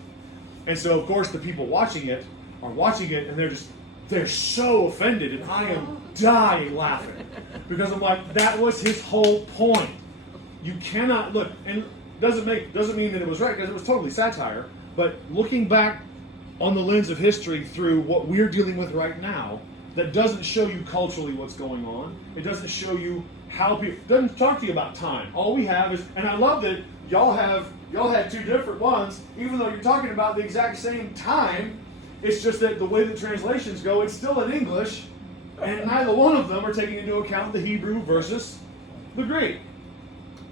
And so, of course, the people watching it are watching it, and they're so offended, and I am dying laughing, because I'm like, that was his whole point. You cannot look, and doesn't mean that it was right, because it was totally satire. But looking back on the lens of history through what we're dealing with right now, that doesn't show you culturally what's going on. It doesn't show you how people. Doesn't talk to you about time. All we have is, and I love that y'all had two different ones, even though you're talking about the exact same time. It's just that the way the translations go, it's still in English, and neither one of them are taking into account the Hebrew versus the Greek.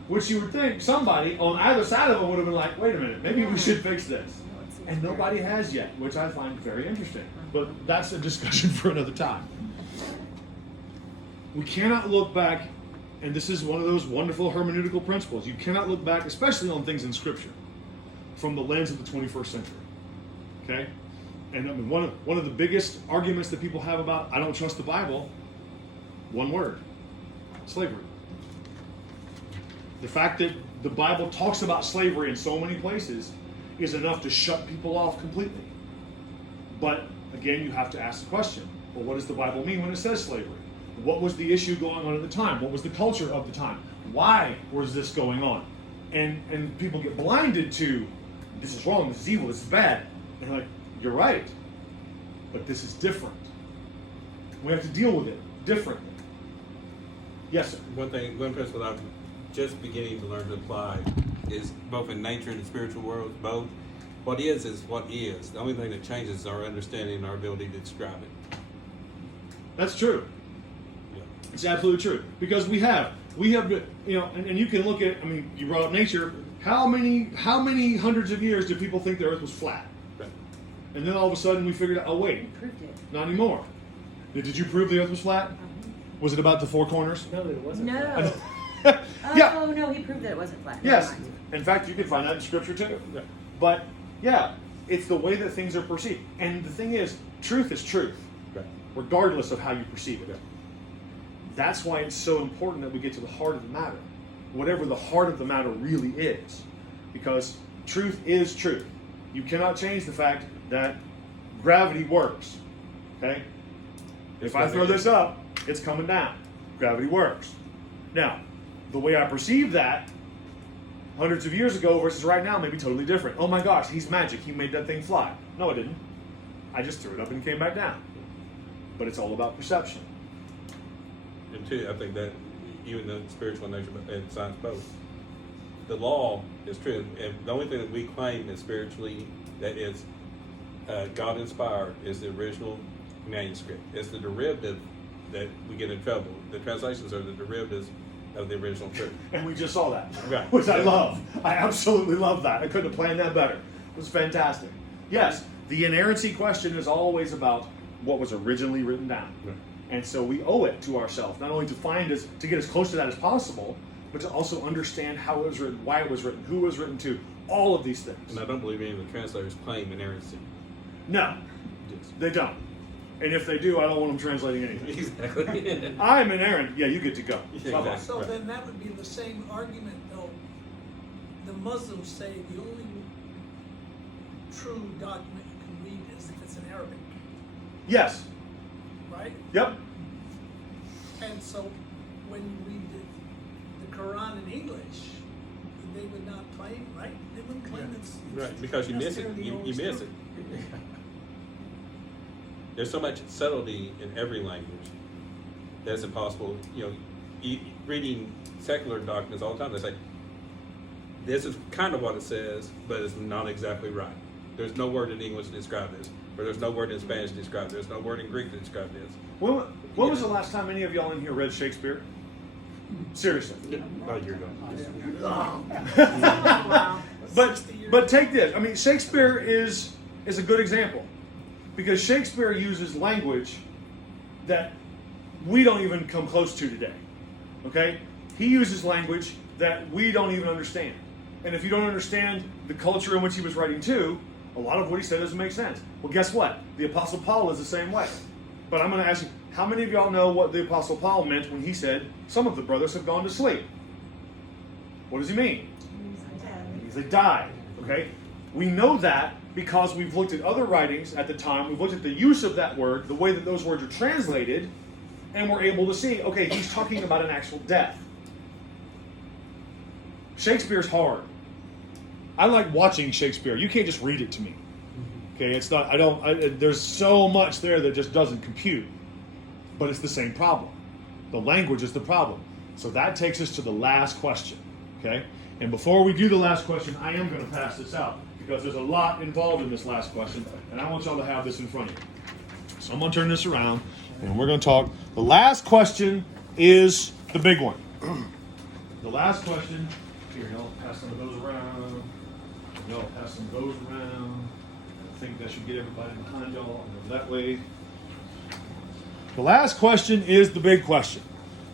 Which you would think somebody on either side of them would have been like, wait a minute, maybe we should fix this. And nobody has yet, which I find very interesting. But that's a discussion for another time. We cannot look back, and this is one of those wonderful hermeneutical principles. You cannot look back, especially on things in Scripture, from the lens of the 21st century. Okay? And I mean, one of the biggest arguments that people have about I don't trust the Bible, one word: slavery. The fact that the Bible talks about slavery in so many places is enough to shut people off completely. But again, you have to ask the question, well, what does the Bible mean when it says slavery? What was the issue going on at the time? What was the culture of the time? Why was this going on? And people get blinded to, this is wrong, this is evil, this is bad. And they're like, you're right, but this is different. We have to deal with it differently. Yes, sir. One principle I'm just beginning to learn to apply is both in nature and the spiritual world, both. What is what is. The only thing that changes is our understanding and our ability to describe it. That's true. Yeah. It's absolutely true. Because we have, and you can look at, I mean, you brought up nature. How many hundreds of years did people think the earth was flat? Right. And then all of a sudden we figured out, oh wait, Proved it. not anymore. Did you prove the earth was flat? Was it about the four corners? No, it wasn't. No. Yeah. Oh no, he proved that it wasn't flat. Yes. Never mind. In fact, you can find that in Scripture too. Yeah. But yeah, it's the way that things are perceived. And the thing is, truth is truth, Right. regardless of how you perceive it. That's why it's so important that we get to the heart of the matter, whatever the heart of the matter really is. Because truth is truth. You cannot change the fact that gravity works. Okay? If I throw this up, it's coming down. Gravity works. Now, the way I perceive that hundreds of years ago versus right now may be totally different. Oh my gosh, he's magic. He made that thing fly. No, I didn't. I just threw it up and came back down. But it's all about perception. And two, I think that even the spiritual nature and science both, the law is true, and the only thing that we claim is spiritually that is God inspired is the original manuscript. It's the derivative that we get in trouble. The translations are the derivatives of the original truth. And we just saw that, Right. which I love. I absolutely love that. I couldn't have planned that better. It was fantastic. Yes, the inerrancy question is always about what was originally written down. Right. And so we owe it to ourselves, not only to get as close to that as possible, but to also understand how it was written, why it was written, who it was written to, all of these things. And I don't believe any of the translators claim inerrancy. No, Yes. they don't. And if they do, I don't want them translating anything. Exactly. I'm inerrant. Yeah, you get to go. Yeah, Bye-bye. exactly. So Right. then that would be the same argument, though. The Muslims say the only true document you can read is if it's in Arabic, Yes. right? Yep. And so when you read the Quran in English, they would not claim, right? They wouldn't claim it's Right, because you miss it. necessarily You always miss true. it. There's so much subtlety in every language that's impossible. You know, reading secular documents all the time, they say, this is kind of what it says, but it's not exactly right. There's no word in English to describe this, or there's no word in Spanish to describe this, no word in Greek to describe this. When was the last time any of y'all in here read Shakespeare? Seriously. Oh, you're Wow. But take this. I mean, Shakespeare is a good example because Shakespeare uses language that we don't even come close to today. Okay? He uses language that we don't even understand. And if you don't understand the culture in which he was writing to, a lot of what he said doesn't make sense. Well, guess what? The Apostle Paul is the same way. But I'm going to ask you, how many of y'all know what the Apostle Paul meant when he said, some of the brothers have gone to sleep? What does he mean? They died. Okay? We know that because we've looked at other writings at the time, we've looked at the use of that word, the way that those words are translated, and we're able to see, okay, he's talking about an actual death. Shakespeare's hard. I like watching Shakespeare. You can't just read it to me. Okay, it's not, there's so much there that just doesn't compute. But it's the same problem. The language is the problem. So that takes us to the last question. Okay? And before we do the last question, I am going to pass this out because there's a lot involved in this last question, and I want y'all to have this in front of you. So I'm going to turn this around, and we're going to talk. The last question is the big one. The last question, here, y'all pass some of those around. Y'all pass some of those around. I think that should get everybody behind y'all. I'll go that way. The last question is the big question.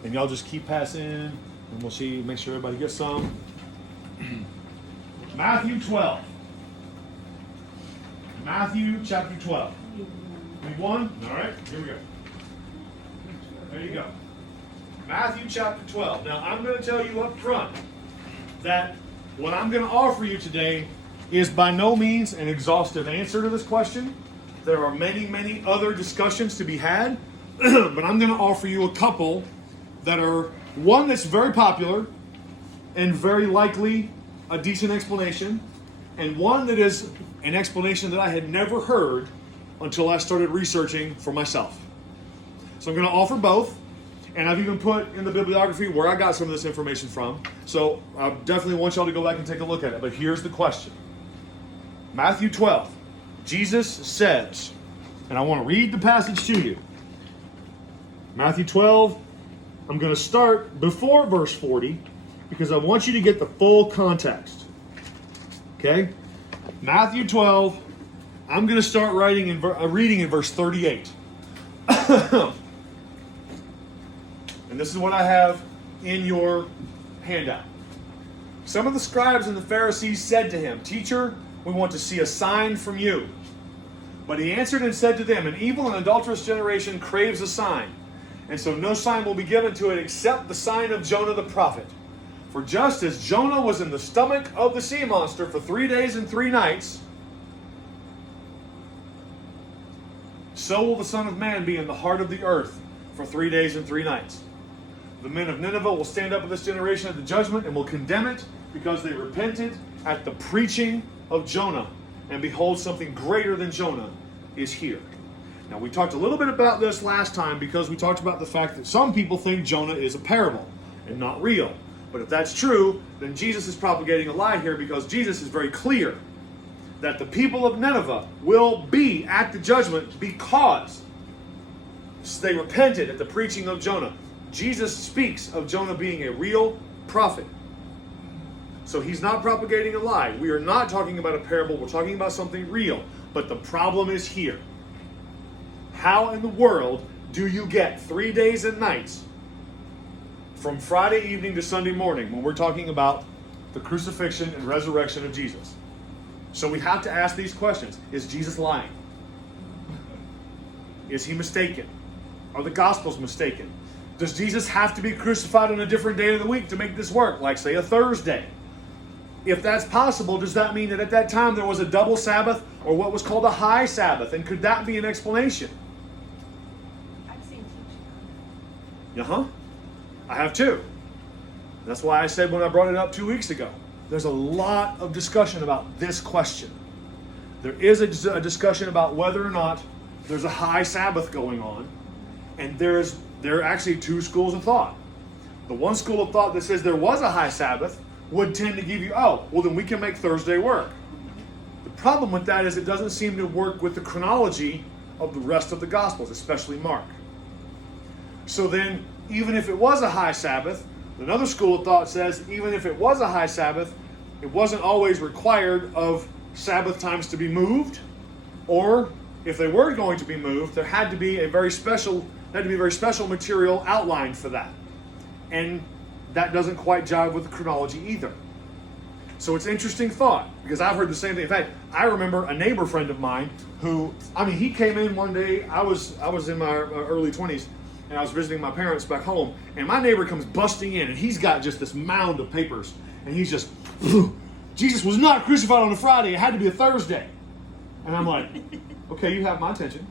And y'all just keep passing, and we'll see, make sure everybody gets some. Matthew 12. Matthew chapter 12. Week 1? All right, here we go. There you go. Matthew chapter 12. Now, I'm going to tell you up front that what I'm going to offer you today is by no means an exhaustive answer to this question. There are many, many other discussions to be had, but I'm going to offer you a couple that are one that's very popular and very likely a decent explanation, and one that is an explanation that I had never heard until I started researching for myself. So I'm going to offer both, and I've even put in the bibliography where I got some of this information from. So I definitely want y'all to go back and take a look at it. But here's the question. Matthew 12. Jesus says, and I want to read the passage to you. Matthew 12, I'm going to start before verse 40 because I want you to get the full context. Okay? Matthew 12, I'm going to start reading in verse 38. And this is what I have in your handout. Some of the scribes and the Pharisees said to him, "Teacher, we want to see a sign from you." But he answered and said to them, "An evil and adulterous generation craves a sign, and so no sign will be given to it except the sign of Jonah the prophet. For just as Jonah was in the stomach of the sea monster for 3 days and 3 nights, so will the Son of Man be in the heart of the earth for 3 days and 3 nights. The men of Nineveh will stand up with this generation at the judgment and will condemn it because they repented at the preaching of Jonah. And behold, something greater than Jonah is here. Now, we talked a little bit about this last time because we talked about the fact that some people think Jonah is a parable and not real. But if that's true, then Jesus is propagating a lie here, because Jesus is very clear that the people of Nineveh will be at the judgment because they repented at the preaching of Jonah. Jesus speaks of Jonah being a real prophet. So he's not propagating a lie. We are not talking about a parable. We're talking about something real. But the problem is here. How in the world do you get 3 days and nights from Friday evening to Sunday morning when we're talking about the crucifixion and resurrection of Jesus? So we have to ask these questions. Is Jesus lying? Is he mistaken? Are the Gospels mistaken? Does Jesus have to be crucified on a different day of the week to make this work, like say a Thursday? If that's possible, does that mean that at that time there was a double Sabbath or what was called a high Sabbath? And could that be an explanation? I've seen teaching on Uh-huh. I have too. That's why I said when I brought it up 2 weeks ago, there's a lot of discussion about this question. There is a discussion about whether or not there's a high Sabbath going on, and there are actually two schools of thought. The one school of thought that says there was a high Sabbath would tend to give you, oh, well then we can make Thursday work. The problem with that is it doesn't seem to work with the chronology of the rest of the Gospels, especially Mark. So then, even if it was a high Sabbath, another school of thought says even if it was a high Sabbath, it wasn't always required of Sabbath times to be moved, or if they were going to be moved, there had to be a very special material outlined for that. And that doesn't quite jive with the chronology either. So it's interesting thought, because I've heard the same thing. In fact, I remember a neighbor friend of mine who, he came in one day, I was in my early 20s, and I was visiting my parents back home, and my neighbor comes busting in, and he's got just this mound of papers, and he's just, Jesus was not crucified on a Friday, it had to be a Thursday. And I'm like, okay, you have my attention.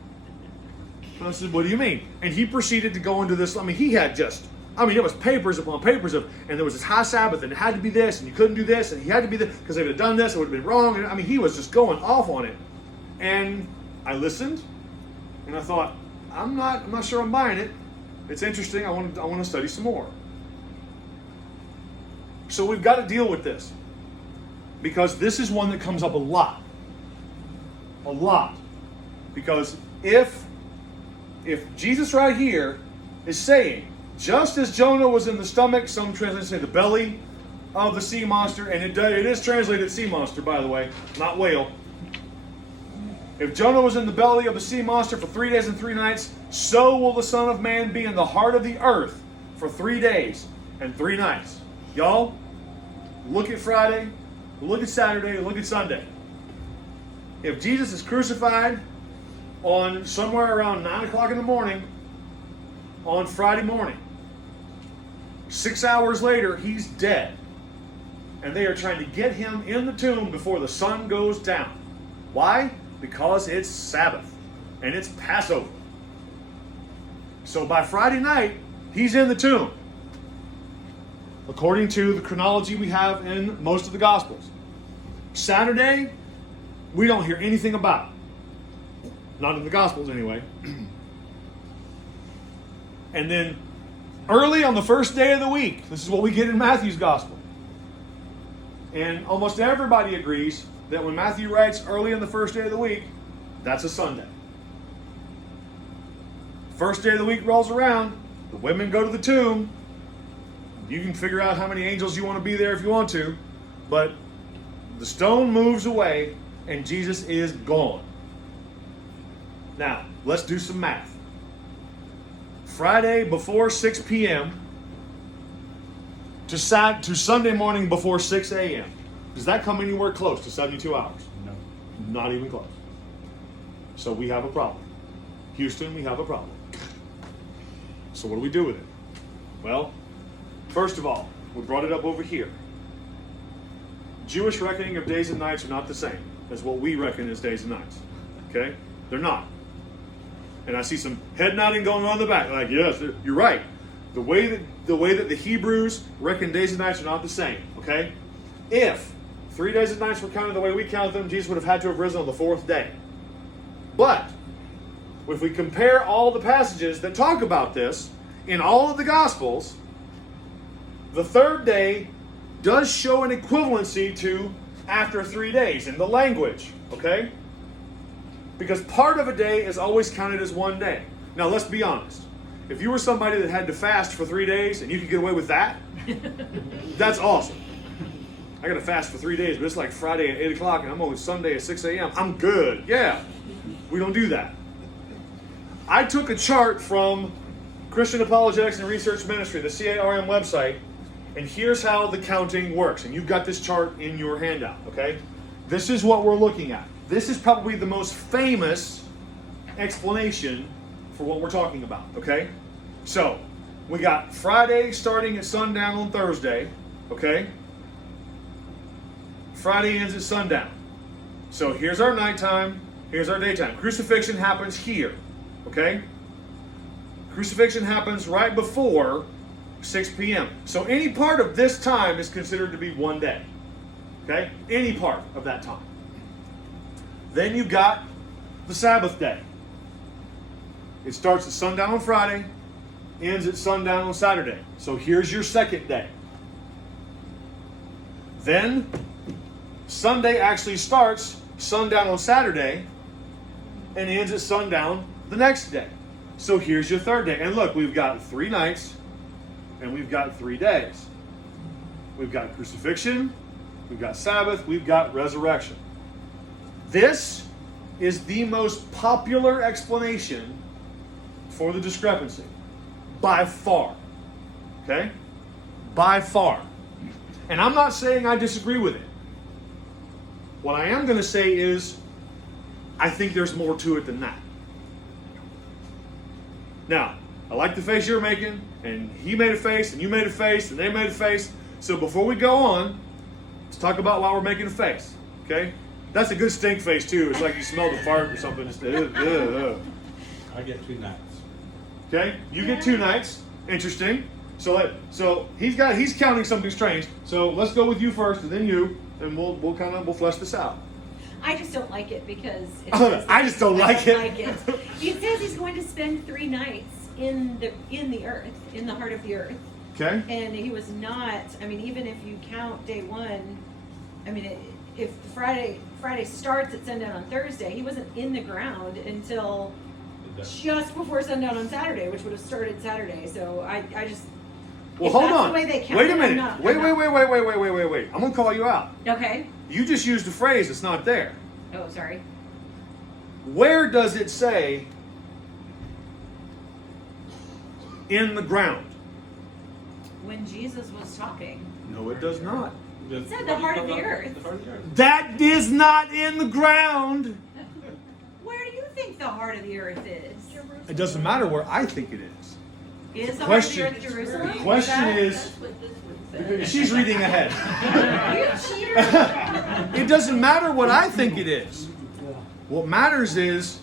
And I said, what do you mean? And he proceeded to go into this, he had just, it was papers upon papers and there was this high Sabbath, and it had to be this, and you couldn't do this, and he had to be this, because they would have done this, it would have been wrong. And he was just going off on it. And I listened, and I thought, I'm not sure I'm buying it. It's interesting. I want to study some more. So we've got to deal with this, because this is one that comes up a lot. A lot. Because if Jesus right here is saying, just as Jonah was in the stomach, some translations say the belly of the sea monster, and it is translated sea monster, by the way, not whale. If Jonah was in the belly of the sea monster for 3 days and 3 nights, so will the Son of Man be in the heart of the earth for 3 days and 3 nights. Y'all, look at Friday, look at Saturday, look at Sunday. If Jesus is crucified on somewhere around 9 o'clock in the morning on Friday morning, 6 hours later, he's dead. And they are trying to get him in the tomb before the sun goes down. Why? Because it's Sabbath and it's Passover. So by Friday night, he's in the tomb, according to the chronology we have in most of the Gospels. Saturday, we don't hear anything about it. Not in the Gospels anyway. And then early on the first day of the week, this is what we get in Matthew's Gospel. And almost everybody agrees that when Matthew writes early in the first day of the week, that's a Sunday. First day of the week rolls around, the women go to the tomb. You can figure out how many angels you want to be there if you want to, but the stone moves away and Jesus is gone. Now, let's do some math. Friday before 6 p.m. to Sunday morning before 6 a.m. Does that come anywhere close to 72 hours? No. Not even close. So we have a problem. Houston, we have a problem. So what do we do with it? Well, first of all, we brought it up over here. Jewish reckoning of days and nights are not the same as what we reckon as days and nights. Okay? They're not. And I see some head nodding going on in the back. Like, yes, you're right. The way that the Hebrews reckon days and nights are not the same. Okay? If 3 days and nights were counted the way we count them, Jesus would have had to have risen on the 4th day. But if we compare all the passages that talk about this in all of the Gospels, the third day does show an equivalency to after 3 days in the language, okay? Because part of a day is always counted as 1 day. Now, let's be honest. If you were somebody that had to fast for 3 days and you could get away with that, that's awesome. I got to fast for 3 days, but it's like Friday at 8 o'clock and I'm only Sunday at 6 a.m. I'm good. Yeah, we don't do that. I took a chart from Christian Apologetics and Research Ministry, the CARM website, and here's how the counting works. And you've got this chart in your handout, okay? This is what we're looking at. This is probably the most famous explanation for what we're talking about, okay? So, we got Friday starting at sundown on Thursday, okay? Friday ends at sundown. So here's our nighttime, here's our daytime. Crucifixion happens here, okay? Crucifixion happens right before 6 p.m. So any part of this time is considered to be 1 day, okay? Any part of that time. Then you got the Sabbath day. It starts at sundown on Friday, ends at sundown on Saturday. So here's your second day. Then Sunday actually starts sundown on Saturday and ends at sundown the next day. So here's your third day. And look, we've got 3 nights and we've got 3 days. We've got crucifixion, we've got Sabbath, we've got resurrection. This is the most popular explanation for the discrepancy, by far. Okay? By far. And I'm not saying I disagree with it. What I am going to say is, I think there's more to it than that. Now, I like the face you're making, and he made a face, and you made a face, and they made a face. So before we go on, let's talk about why we're making a face. Okay? That's a good stink face too. It's like you smelled a fart or something. It's I get 2 nights. Okay? You get 2 nights. Interesting. So he's counting something strange. So let's go with you first, and then you, and we'll flesh this out. I just don't like it because I just don't like it. He says he's going to spend 3 nights in the earth, in the heart of the earth. Okay. And he was not. I mean, even if you count day 1, I mean, if Friday starts at sundown on Thursday, he wasn't in the ground until just before sundown on Saturday, which would have started Saturday. So I just. Well, hold on. Wait a minute. Wait. I'm gonna call you out. Okay. You just used a phrase that's not there. Oh, sorry. Where does it say in the ground? When Jesus was talking. No, it does not. It said the heart of the earth. That is not in the ground. Where do you think the heart of the earth is? It doesn't matter where I think it is. Is the heart of the earth Jerusalem? The question is, she's reading ahead. You cheater! It doesn't matter what I think it is. What matters is,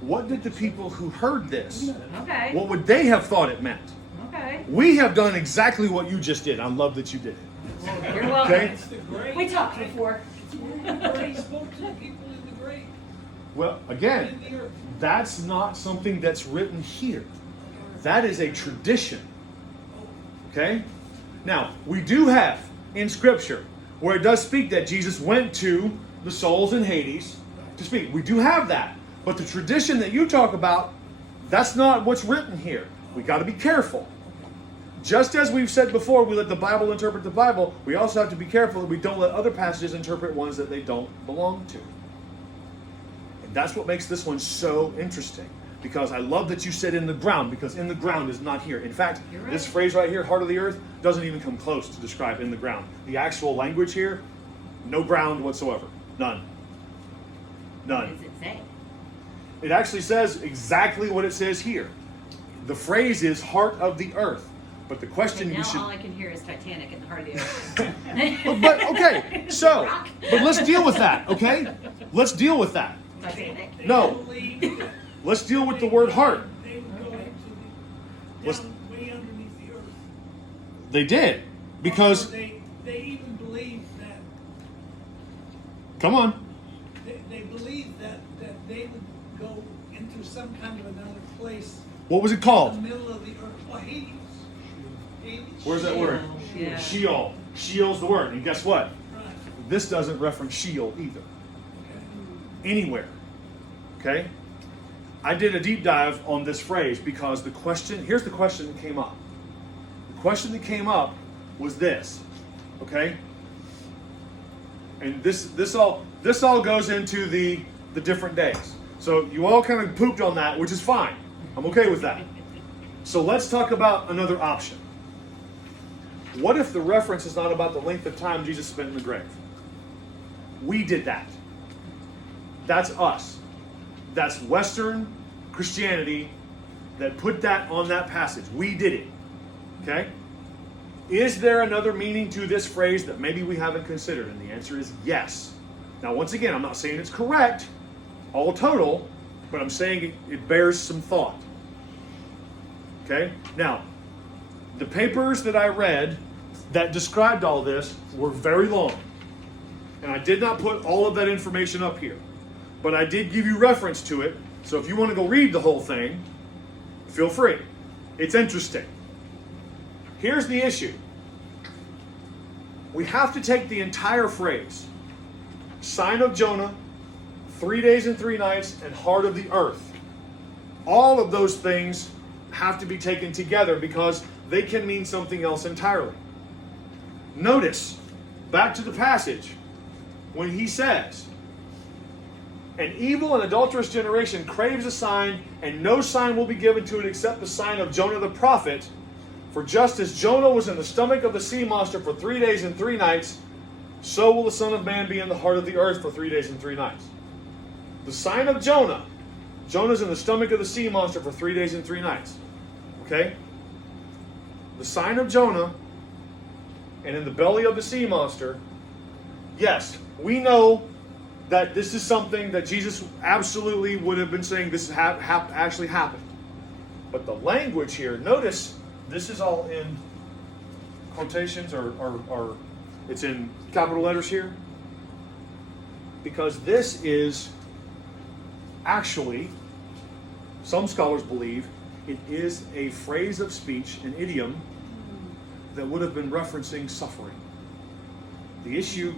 what did the people who heard this, Okay. what would they have thought it meant? Okay. We have done exactly what you just did. I love that you did it. You're welcome. Okay? We talked before. He spoke to the people in the grave. Well, again, that's not something that's written here. That is a tradition. Okay? Now, we do have in Scripture where it does speak that Jesus went to the souls in Hades to speak. We do have that. But the tradition that you talk about, that's not what's written here. We got to be careful. Just as we've said before, we let the Bible interpret the Bible, we also have to be careful that we don't let other passages interpret ones that they don't belong to. And that's what makes this one so interesting. Because I love that you said in the ground, because in the ground is not here. In fact, You're right. This phrase right here, heart of the earth, doesn't even come close to describe in the ground. The actual language here, no ground whatsoever. None. What None. does it say? It actually says exactly what it says here. The phrase is heart of the earth. But the question And you now should... all I can hear is Titanic in the heart of the earth. But okay, so, but let's deal with that, okay? Let's deal with that. Titanic. No, let's deal with the word heart. They would go into Let's- down way underneath the earth. They did, because, They even believed that come on. they believed that they would go into some kind of another place What was it in called? the middle of the earth. Well, Hades. Hades. Where's that word? Yeah. Sheol. Sheol's the word. And guess what? Right. This doesn't reference Sheol either. Okay. Anywhere. Okay? I did a deep dive on this phrase because here's the question that came up. The question that came up was this. Okay? And this all goes into the different days. So you all kind of pooped on that, which is fine. I'm okay with that. So let's talk about another option. What if the reference is not about the length of time Jesus spent in the grave? We did that. That's us. That's Western Christianity that put that on that passage. We did it. Okay? Is there another meaning to this phrase that maybe we haven't considered? And the answer is yes. Now, once again, I'm not saying it's correct, all total, but I'm saying it bears some thought. Okay? Now, the papers that I read that described all this were very long. And I did not put all of that information up here. But I did give you reference to it. So if you want to go read the whole thing, feel free. It's interesting. Here's the issue. We have to take the entire phrase, sign of Jonah, 3 days and 3 nights, and heart of the earth. All of those things have to be taken together because they can mean something else entirely. Notice, back to the passage, when he says, an evil and adulterous generation craves a sign, and no sign will be given to it except the sign of Jonah the prophet. For just as Jonah was in the stomach of the sea monster for 3 days and 3 nights, so will the Son of Man be in the heart of the earth for 3 days and 3 nights. The sign of Jonah. Jonah's in the stomach of the sea monster for 3 days and 3 nights. Okay? The sign of Jonah and in the belly of the sea monster. Yes, we know that this is something that Jesus absolutely would have been saying this actually happened. But the language here, notice this is all in quotations or it's in capital letters here. Because this is actually, some scholars believe, it is a phrase of speech, an idiom, that would have been referencing suffering. The issue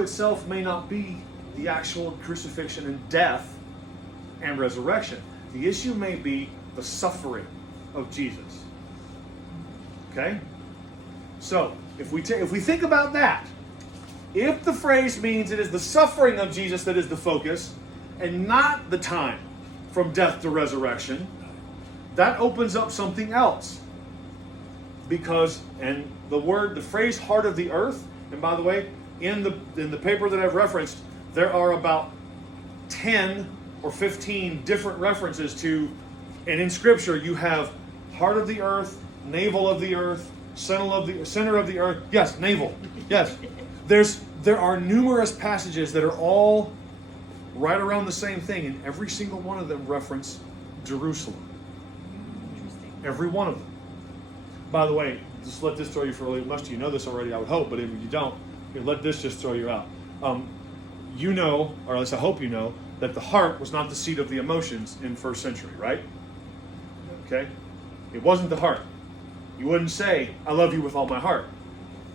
itself may not be the actual crucifixion and death and resurrection. The issue may be the suffering of Jesus. Okay? So, if we think about that, if the phrase means it is the suffering of Jesus that is the focus and not the time from death to resurrection, that opens up something else. Because, and the phrase heart of the earth, and by the way, in the paper that I've referenced, there are about 10 or 15 different references to, and in Scripture you have heart of the earth, navel of the earth, center of the earth. Yes, navel. Yes. There are numerous passages that are all right around the same thing, and every single one of them reference Jerusalem. Every one of them. By the way, just let this throw you for a little. Most of you know this already, I would hope, but if you don't, let this just throw you out. You know, or at least I hope you know, that the heart was not the seat of the emotions in first century, right? Okay? It wasn't the heart. You wouldn't say, I love you with all my heart.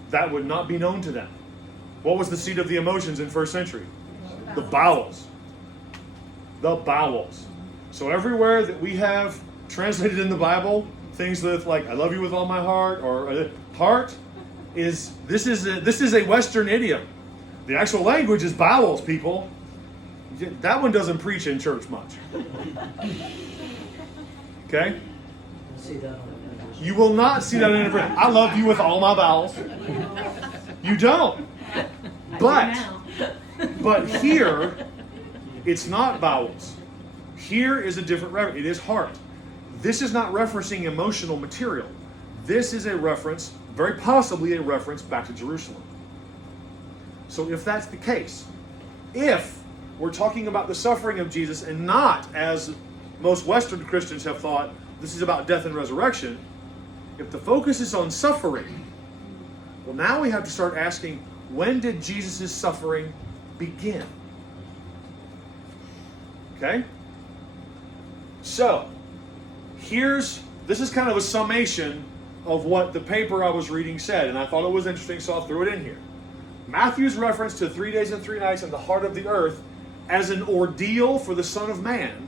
That would not be known to them. What was the seat of the emotions in first century? The bowels. The bowels. So everywhere that we have translated in the Bible, things that like, I love you with all my heart, or heart, this is a Western idiom. The actual language is bowels, people. That one doesn't preach in church much. Okay? See that on the You will not see that in a prayer. I love you with all my bowels. You don't. But here, it's not bowels. Here is a different reference. It is heart. This is not referencing emotional material. This is a reference, very possibly a reference back to Jerusalem. So if that's the case, if we're talking about the suffering of Jesus and not, as most Western Christians have thought, this is about death and resurrection, if the focus is on suffering, well, now we have to start asking, when did Jesus' suffering begin? Okay? So, this is kind of a summation of what the paper I was reading said, and I thought it was interesting, so I'll throw it in here. Matthew's reference to 3 days and 3 nights in the heart of the earth as an ordeal for the Son of Man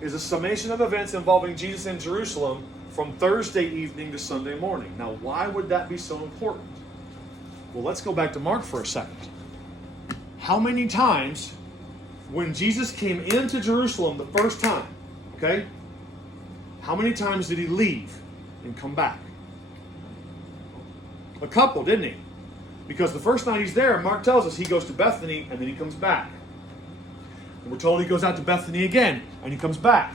is a summation of events involving Jesus in Jerusalem from Thursday evening to Sunday morning. Now, why would that be so important? Well, let's go back to Mark for a second. How many times when Jesus came into Jerusalem the first time, okay, how many times did he leave and come back? A couple, didn't he? Because the first night he's there, Mark tells us he goes to Bethany and then he comes back. And we're told he goes out to Bethany again and he comes back.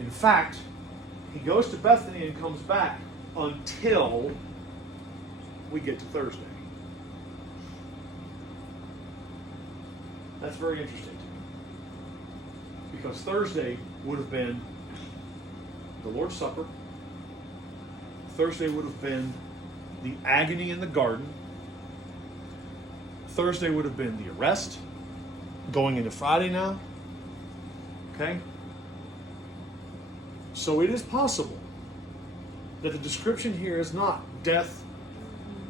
In fact, he goes to Bethany and comes back until we get to Thursday. That's very interesting to me. Because Thursday would have been the Lord's Supper. Thursday would have been the agony in the garden. Thursday would have been the arrest. Going into Friday now. Okay? So it is possible that the description here is not death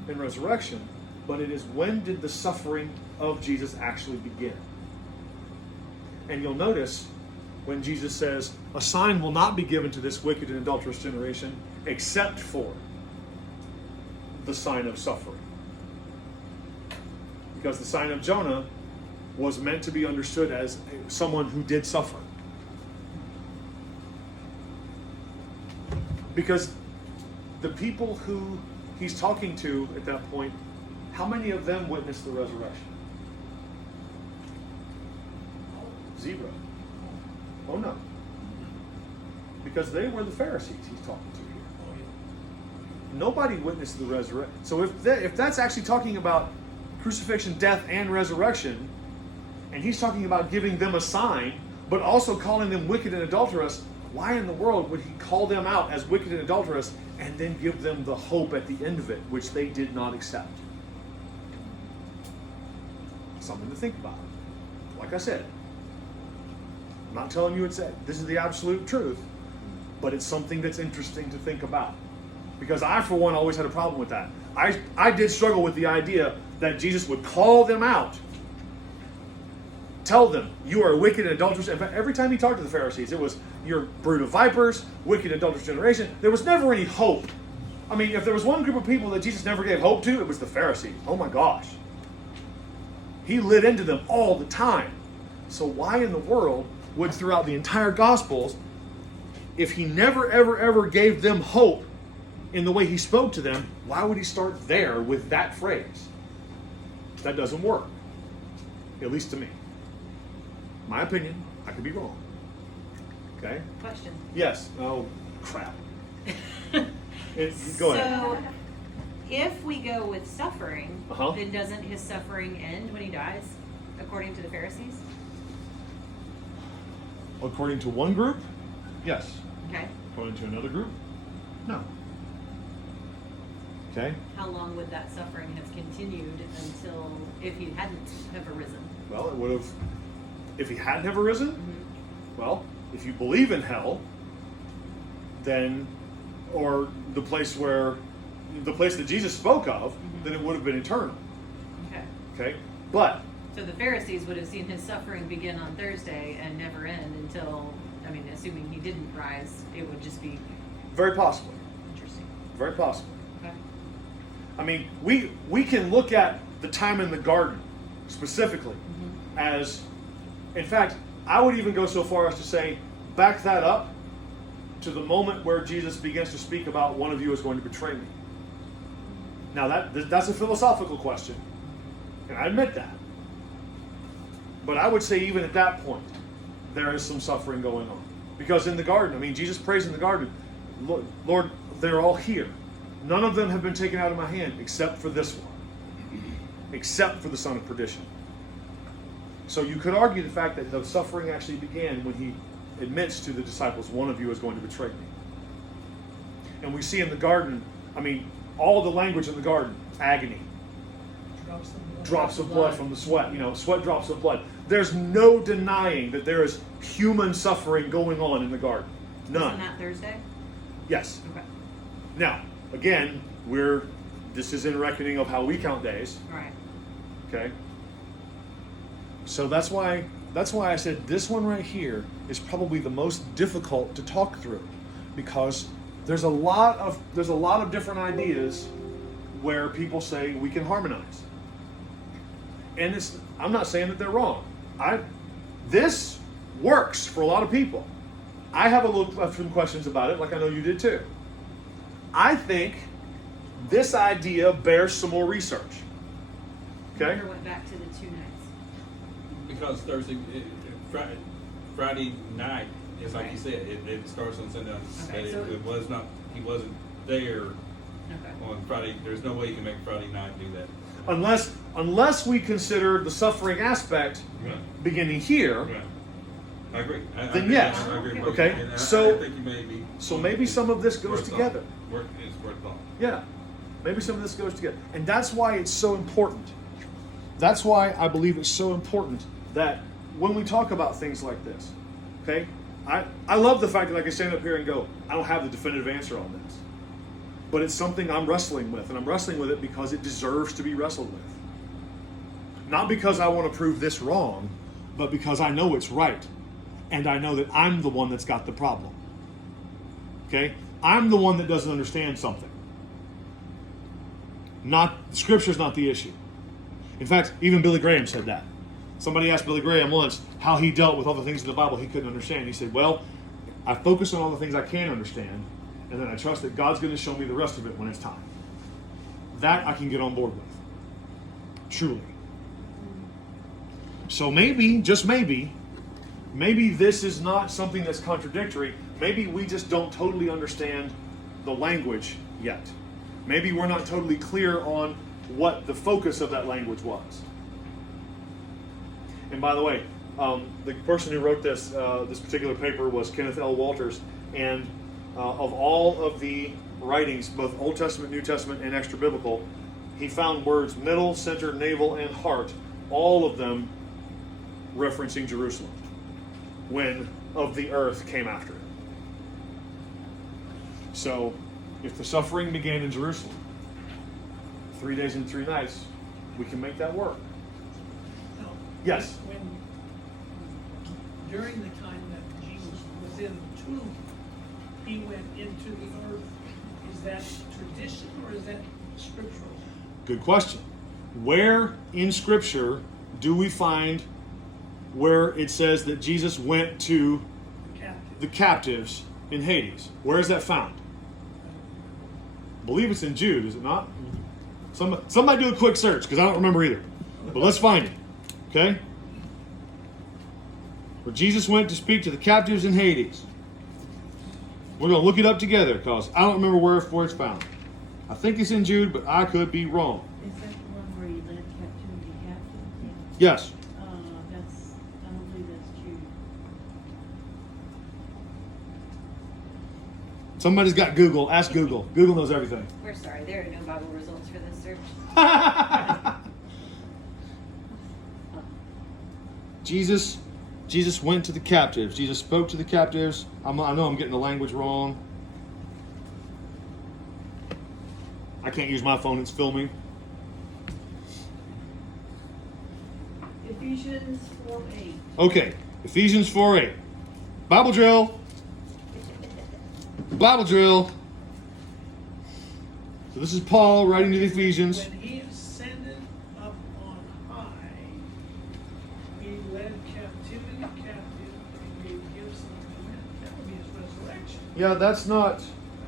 and resurrection, but it is when did the suffering of Jesus actually begin. And you'll notice when Jesus says, a sign will not be given to this wicked and adulterous generation except for the sign of suffering. Because the sign of Jonah was meant to be understood as someone who did suffer. Because the people who he's talking to at that point, how many of them witnessed the resurrection? 0. Oh no. Because they were the Pharisees he's talking to here. Nobody witnessed the resurrection. So if that's actually talking about crucifixion, death, and resurrection, and he's talking about giving them a sign, but also calling them wicked and adulterous, why in the world would he call them out as wicked and adulterous and then give them the hope at the end of it, which they did not accept? Something to think about. Like I said, I'm not telling you this is the absolute truth, but it's something that's interesting to think about. Because I, for one, always had a problem with that. I did struggle with the idea that Jesus would call them out. Tell them, you are wicked and adulterous. In fact, every time he talked to the Pharisees, it was, you're brood of vipers, wicked and adulterous generation. There was never any hope. I mean, if there was one group of people that Jesus never gave hope to, it was the Pharisees. Oh my gosh. He lit into them all the time. So why in the world would, throughout the entire Gospels, if he never, ever, ever gave them hope in the way he spoke to them, why would he start there with that phrase? That doesn't work. At least to me. My opinion, I could be wrong. Okay? Question. Yes. Oh, crap. Go ahead. So, if we go with suffering, Uh-huh. then doesn't his suffering end when he dies, according to the Pharisees? According to one group, yes. Okay. According to another group, no. Okay? How long would that suffering have continued until, if he hadn't have arisen? Well, it would have, if he hadn't have arisen, well, if you believe in hell, then, or the place that Jesus spoke of, then it would have been eternal. Okay. Okay? But, So the Pharisees would have seen his suffering begin on Thursday and never end until, I mean, assuming he didn't rise, it would just be very possibly. interesting. Very possibly. Okay. I mean, we can look at the time in the garden specifically as, in fact, I would even go so far as to say, back that up to the moment where Jesus begins to speak about one of you is going to betray me. Now that's a philosophical question, and I admit that. But I would say even at that point, there is some suffering going on. Because in the garden, I mean, Jesus prays in the garden, Lord, they're all here. None of them have been taken out of my hand except for this one. Except for the son of perdition. So you could argue the fact that the suffering actually began when he admits to the disciples, one of you is going to betray me. And we see in the garden, I mean, all the language in the garden, agony. Drops of blood from the sweat, sweat drops of blood. There's no denying that there is human suffering going on in the garden. Isn't None. that Thursday? Yes. Okay. Now, again, this is in reckoning of how we count days. Right. Okay. So that's why I said this one right here is probably the most difficult to talk through, because there's a lot of different ideas where people say we can harmonize. And I'm not saying that they're wrong. This works for a lot of people. I have some questions about it, like I know you did too. I think this idea bears some more research. Okay? Never went back to the 2 nights. Because Friday night is like you said, it starts on Sunday. Okay, so- He wasn't there Okay. on Friday. There's no way you can make Friday night do that. Unless we consider the suffering aspect Right. beginning here, Right. I agree. Then yes. I agree with Okay, you. And so- I think you may be. so maybe some of this goes worth thought. together. It's worth thought. Yeah, maybe some of this goes together. And that's why it's so important. That's why I believe it's so important that when we talk about things like this, okay, I love the fact that I can stand up here and go, I don't have the definitive answer on this. But it's something I'm wrestling with, and I'm wrestling with it because it deserves to be wrestled with. Not because I want to prove this wrong, but because I know it's right. And I know that I'm the one that's got the problem. Okay? I'm the one that doesn't understand something. Scripture's not the issue. In fact, even Billy Graham said that. Somebody asked Billy Graham once how he dealt with all the things in the Bible he couldn't understand. He said, well, I focus on all the things I can understand, and then I trust that God's going to show me the rest of it when it's time. That I can get on board with. Truly. So maybe, just maybe this is not something that's contradictory. Maybe we just don't totally understand the language yet. Maybe we're not totally clear on what the focus of that language was. And by the way, the person who wrote this particular paper was Kenneth L. Walters, and of all of the writings, both Old Testament, New Testament, and extra biblical, he found words middle, center, navel, and heart, all of them referencing Jerusalem, when of the earth came after it. So, if the suffering began in Jerusalem, 3 days and 3 nights, we can make that work. Now, Yes. During the time that Jesus was in the tomb, he went into the earth. Is that tradition or is that scriptural? Good question. Where in Scripture do we find where it says that Jesus went to the captives in Hades? Where is that found? I believe it's in Jude, is it not? Somebody do a quick search, because I don't remember either. But let's find it. Okay? Where Jesus went to speak to the captives in Hades. We're going to look it up together, because I don't remember where it's found. I think it's in Jude, but I could be wrong. Is that the one where you led captivity captive? Yes. I don't believe that's Jude. Somebody's got Google. Ask Google. Google knows everything. We're sorry, there are no Bible results for this search. Jesus went to the captives. Jesus spoke to the captives. I know I'm getting the language wrong. I can't use my phone. It's filming. Ephesians 4:8. Okay. Ephesians 4:8. Bible drill. Bible drill. So this is Paul writing to the Ephesians. When he ascended up on high, he led captivity captive and gave gifts unto men. That would be his resurrection. Yeah, that's not.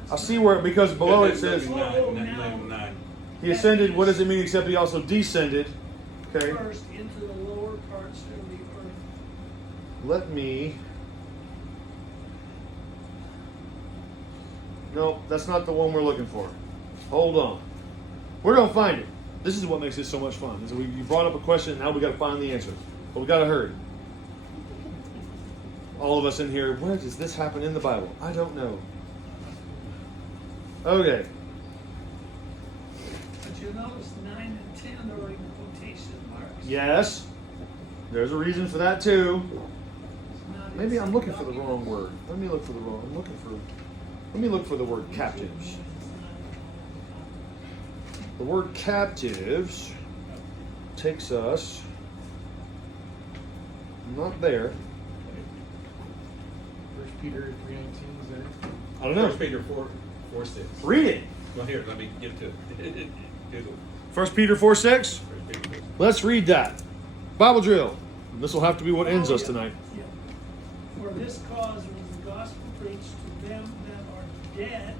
I see where, because below it says Nine. he ascended. What does it mean except he also descended? Okay. First into the lower parts of the earth. Let me. No, that's not the one we're looking for. Hold on. We're going to find it. This is what makes this so much fun. Is you brought up a question, and now we got to find the answer. But we got to hurry. All of us in here, where does this happen in the Bible? I don't know. Okay. But you notice 9 and 10 are in quotation marks. Yes. There's a reason for that too. It's not maybe I'm looking for the wrong word. Let me look for the word captives. The word captives takes us not there. 1 Peter 3:19 is there? I don't know. 1 Peter 4:6. Read it. Well, here, let me get to it. Google. 1 Peter 4:6. 1 Peter 4:6. Let's read that. Bible drill. This will have to be what ends us tonight. Yeah. For this cause was the gospel preached to them that are dead,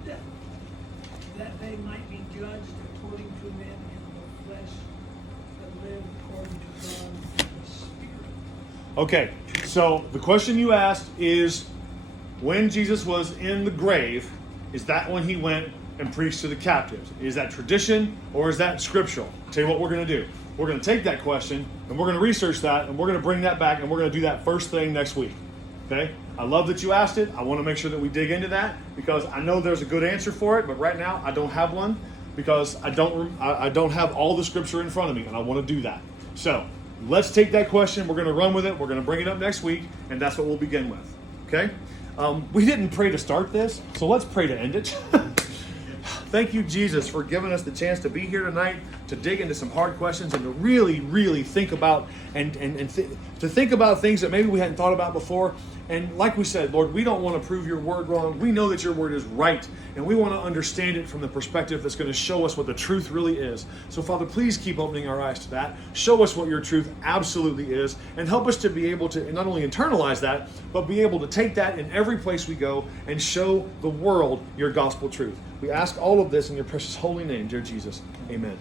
that they might be judged according to men in the flesh, but live according to God in the Spirit. Okay, so the question you asked is, when Jesus was in the grave, is that when he went and preached to the captives? Is that tradition or is that scriptural? I'll tell you what we're going to do. We're going to take that question and we're going to research that and we're going to bring that back and we're going to do that first thing next week. Okay? I love that you asked it. I want to make sure that we dig into that because I know there's a good answer for it, but right now I don't have one because I don't have all the scripture in front of me and I want to do that. So let's take that question. We're going to run with it. We're going to bring it up next week and that's what we'll begin with. Okay? We didn't pray to start this, so let's pray to end it. Thank you, Jesus, for giving us the chance to be here tonight, to dig into some hard questions and to really, really think about to think about things that maybe we hadn't thought about before. And like we said, Lord, we don't want to prove your word wrong. We know that your word is right, and we want to understand it from the perspective that's going to show us what the truth really is. So, Father, please keep opening our eyes to that. Show us what your truth absolutely is, and help us to be able to not only internalize that, but be able to take that in every place we go and show the world your gospel truth. We ask all of this in your precious holy name, dear Jesus. Amen.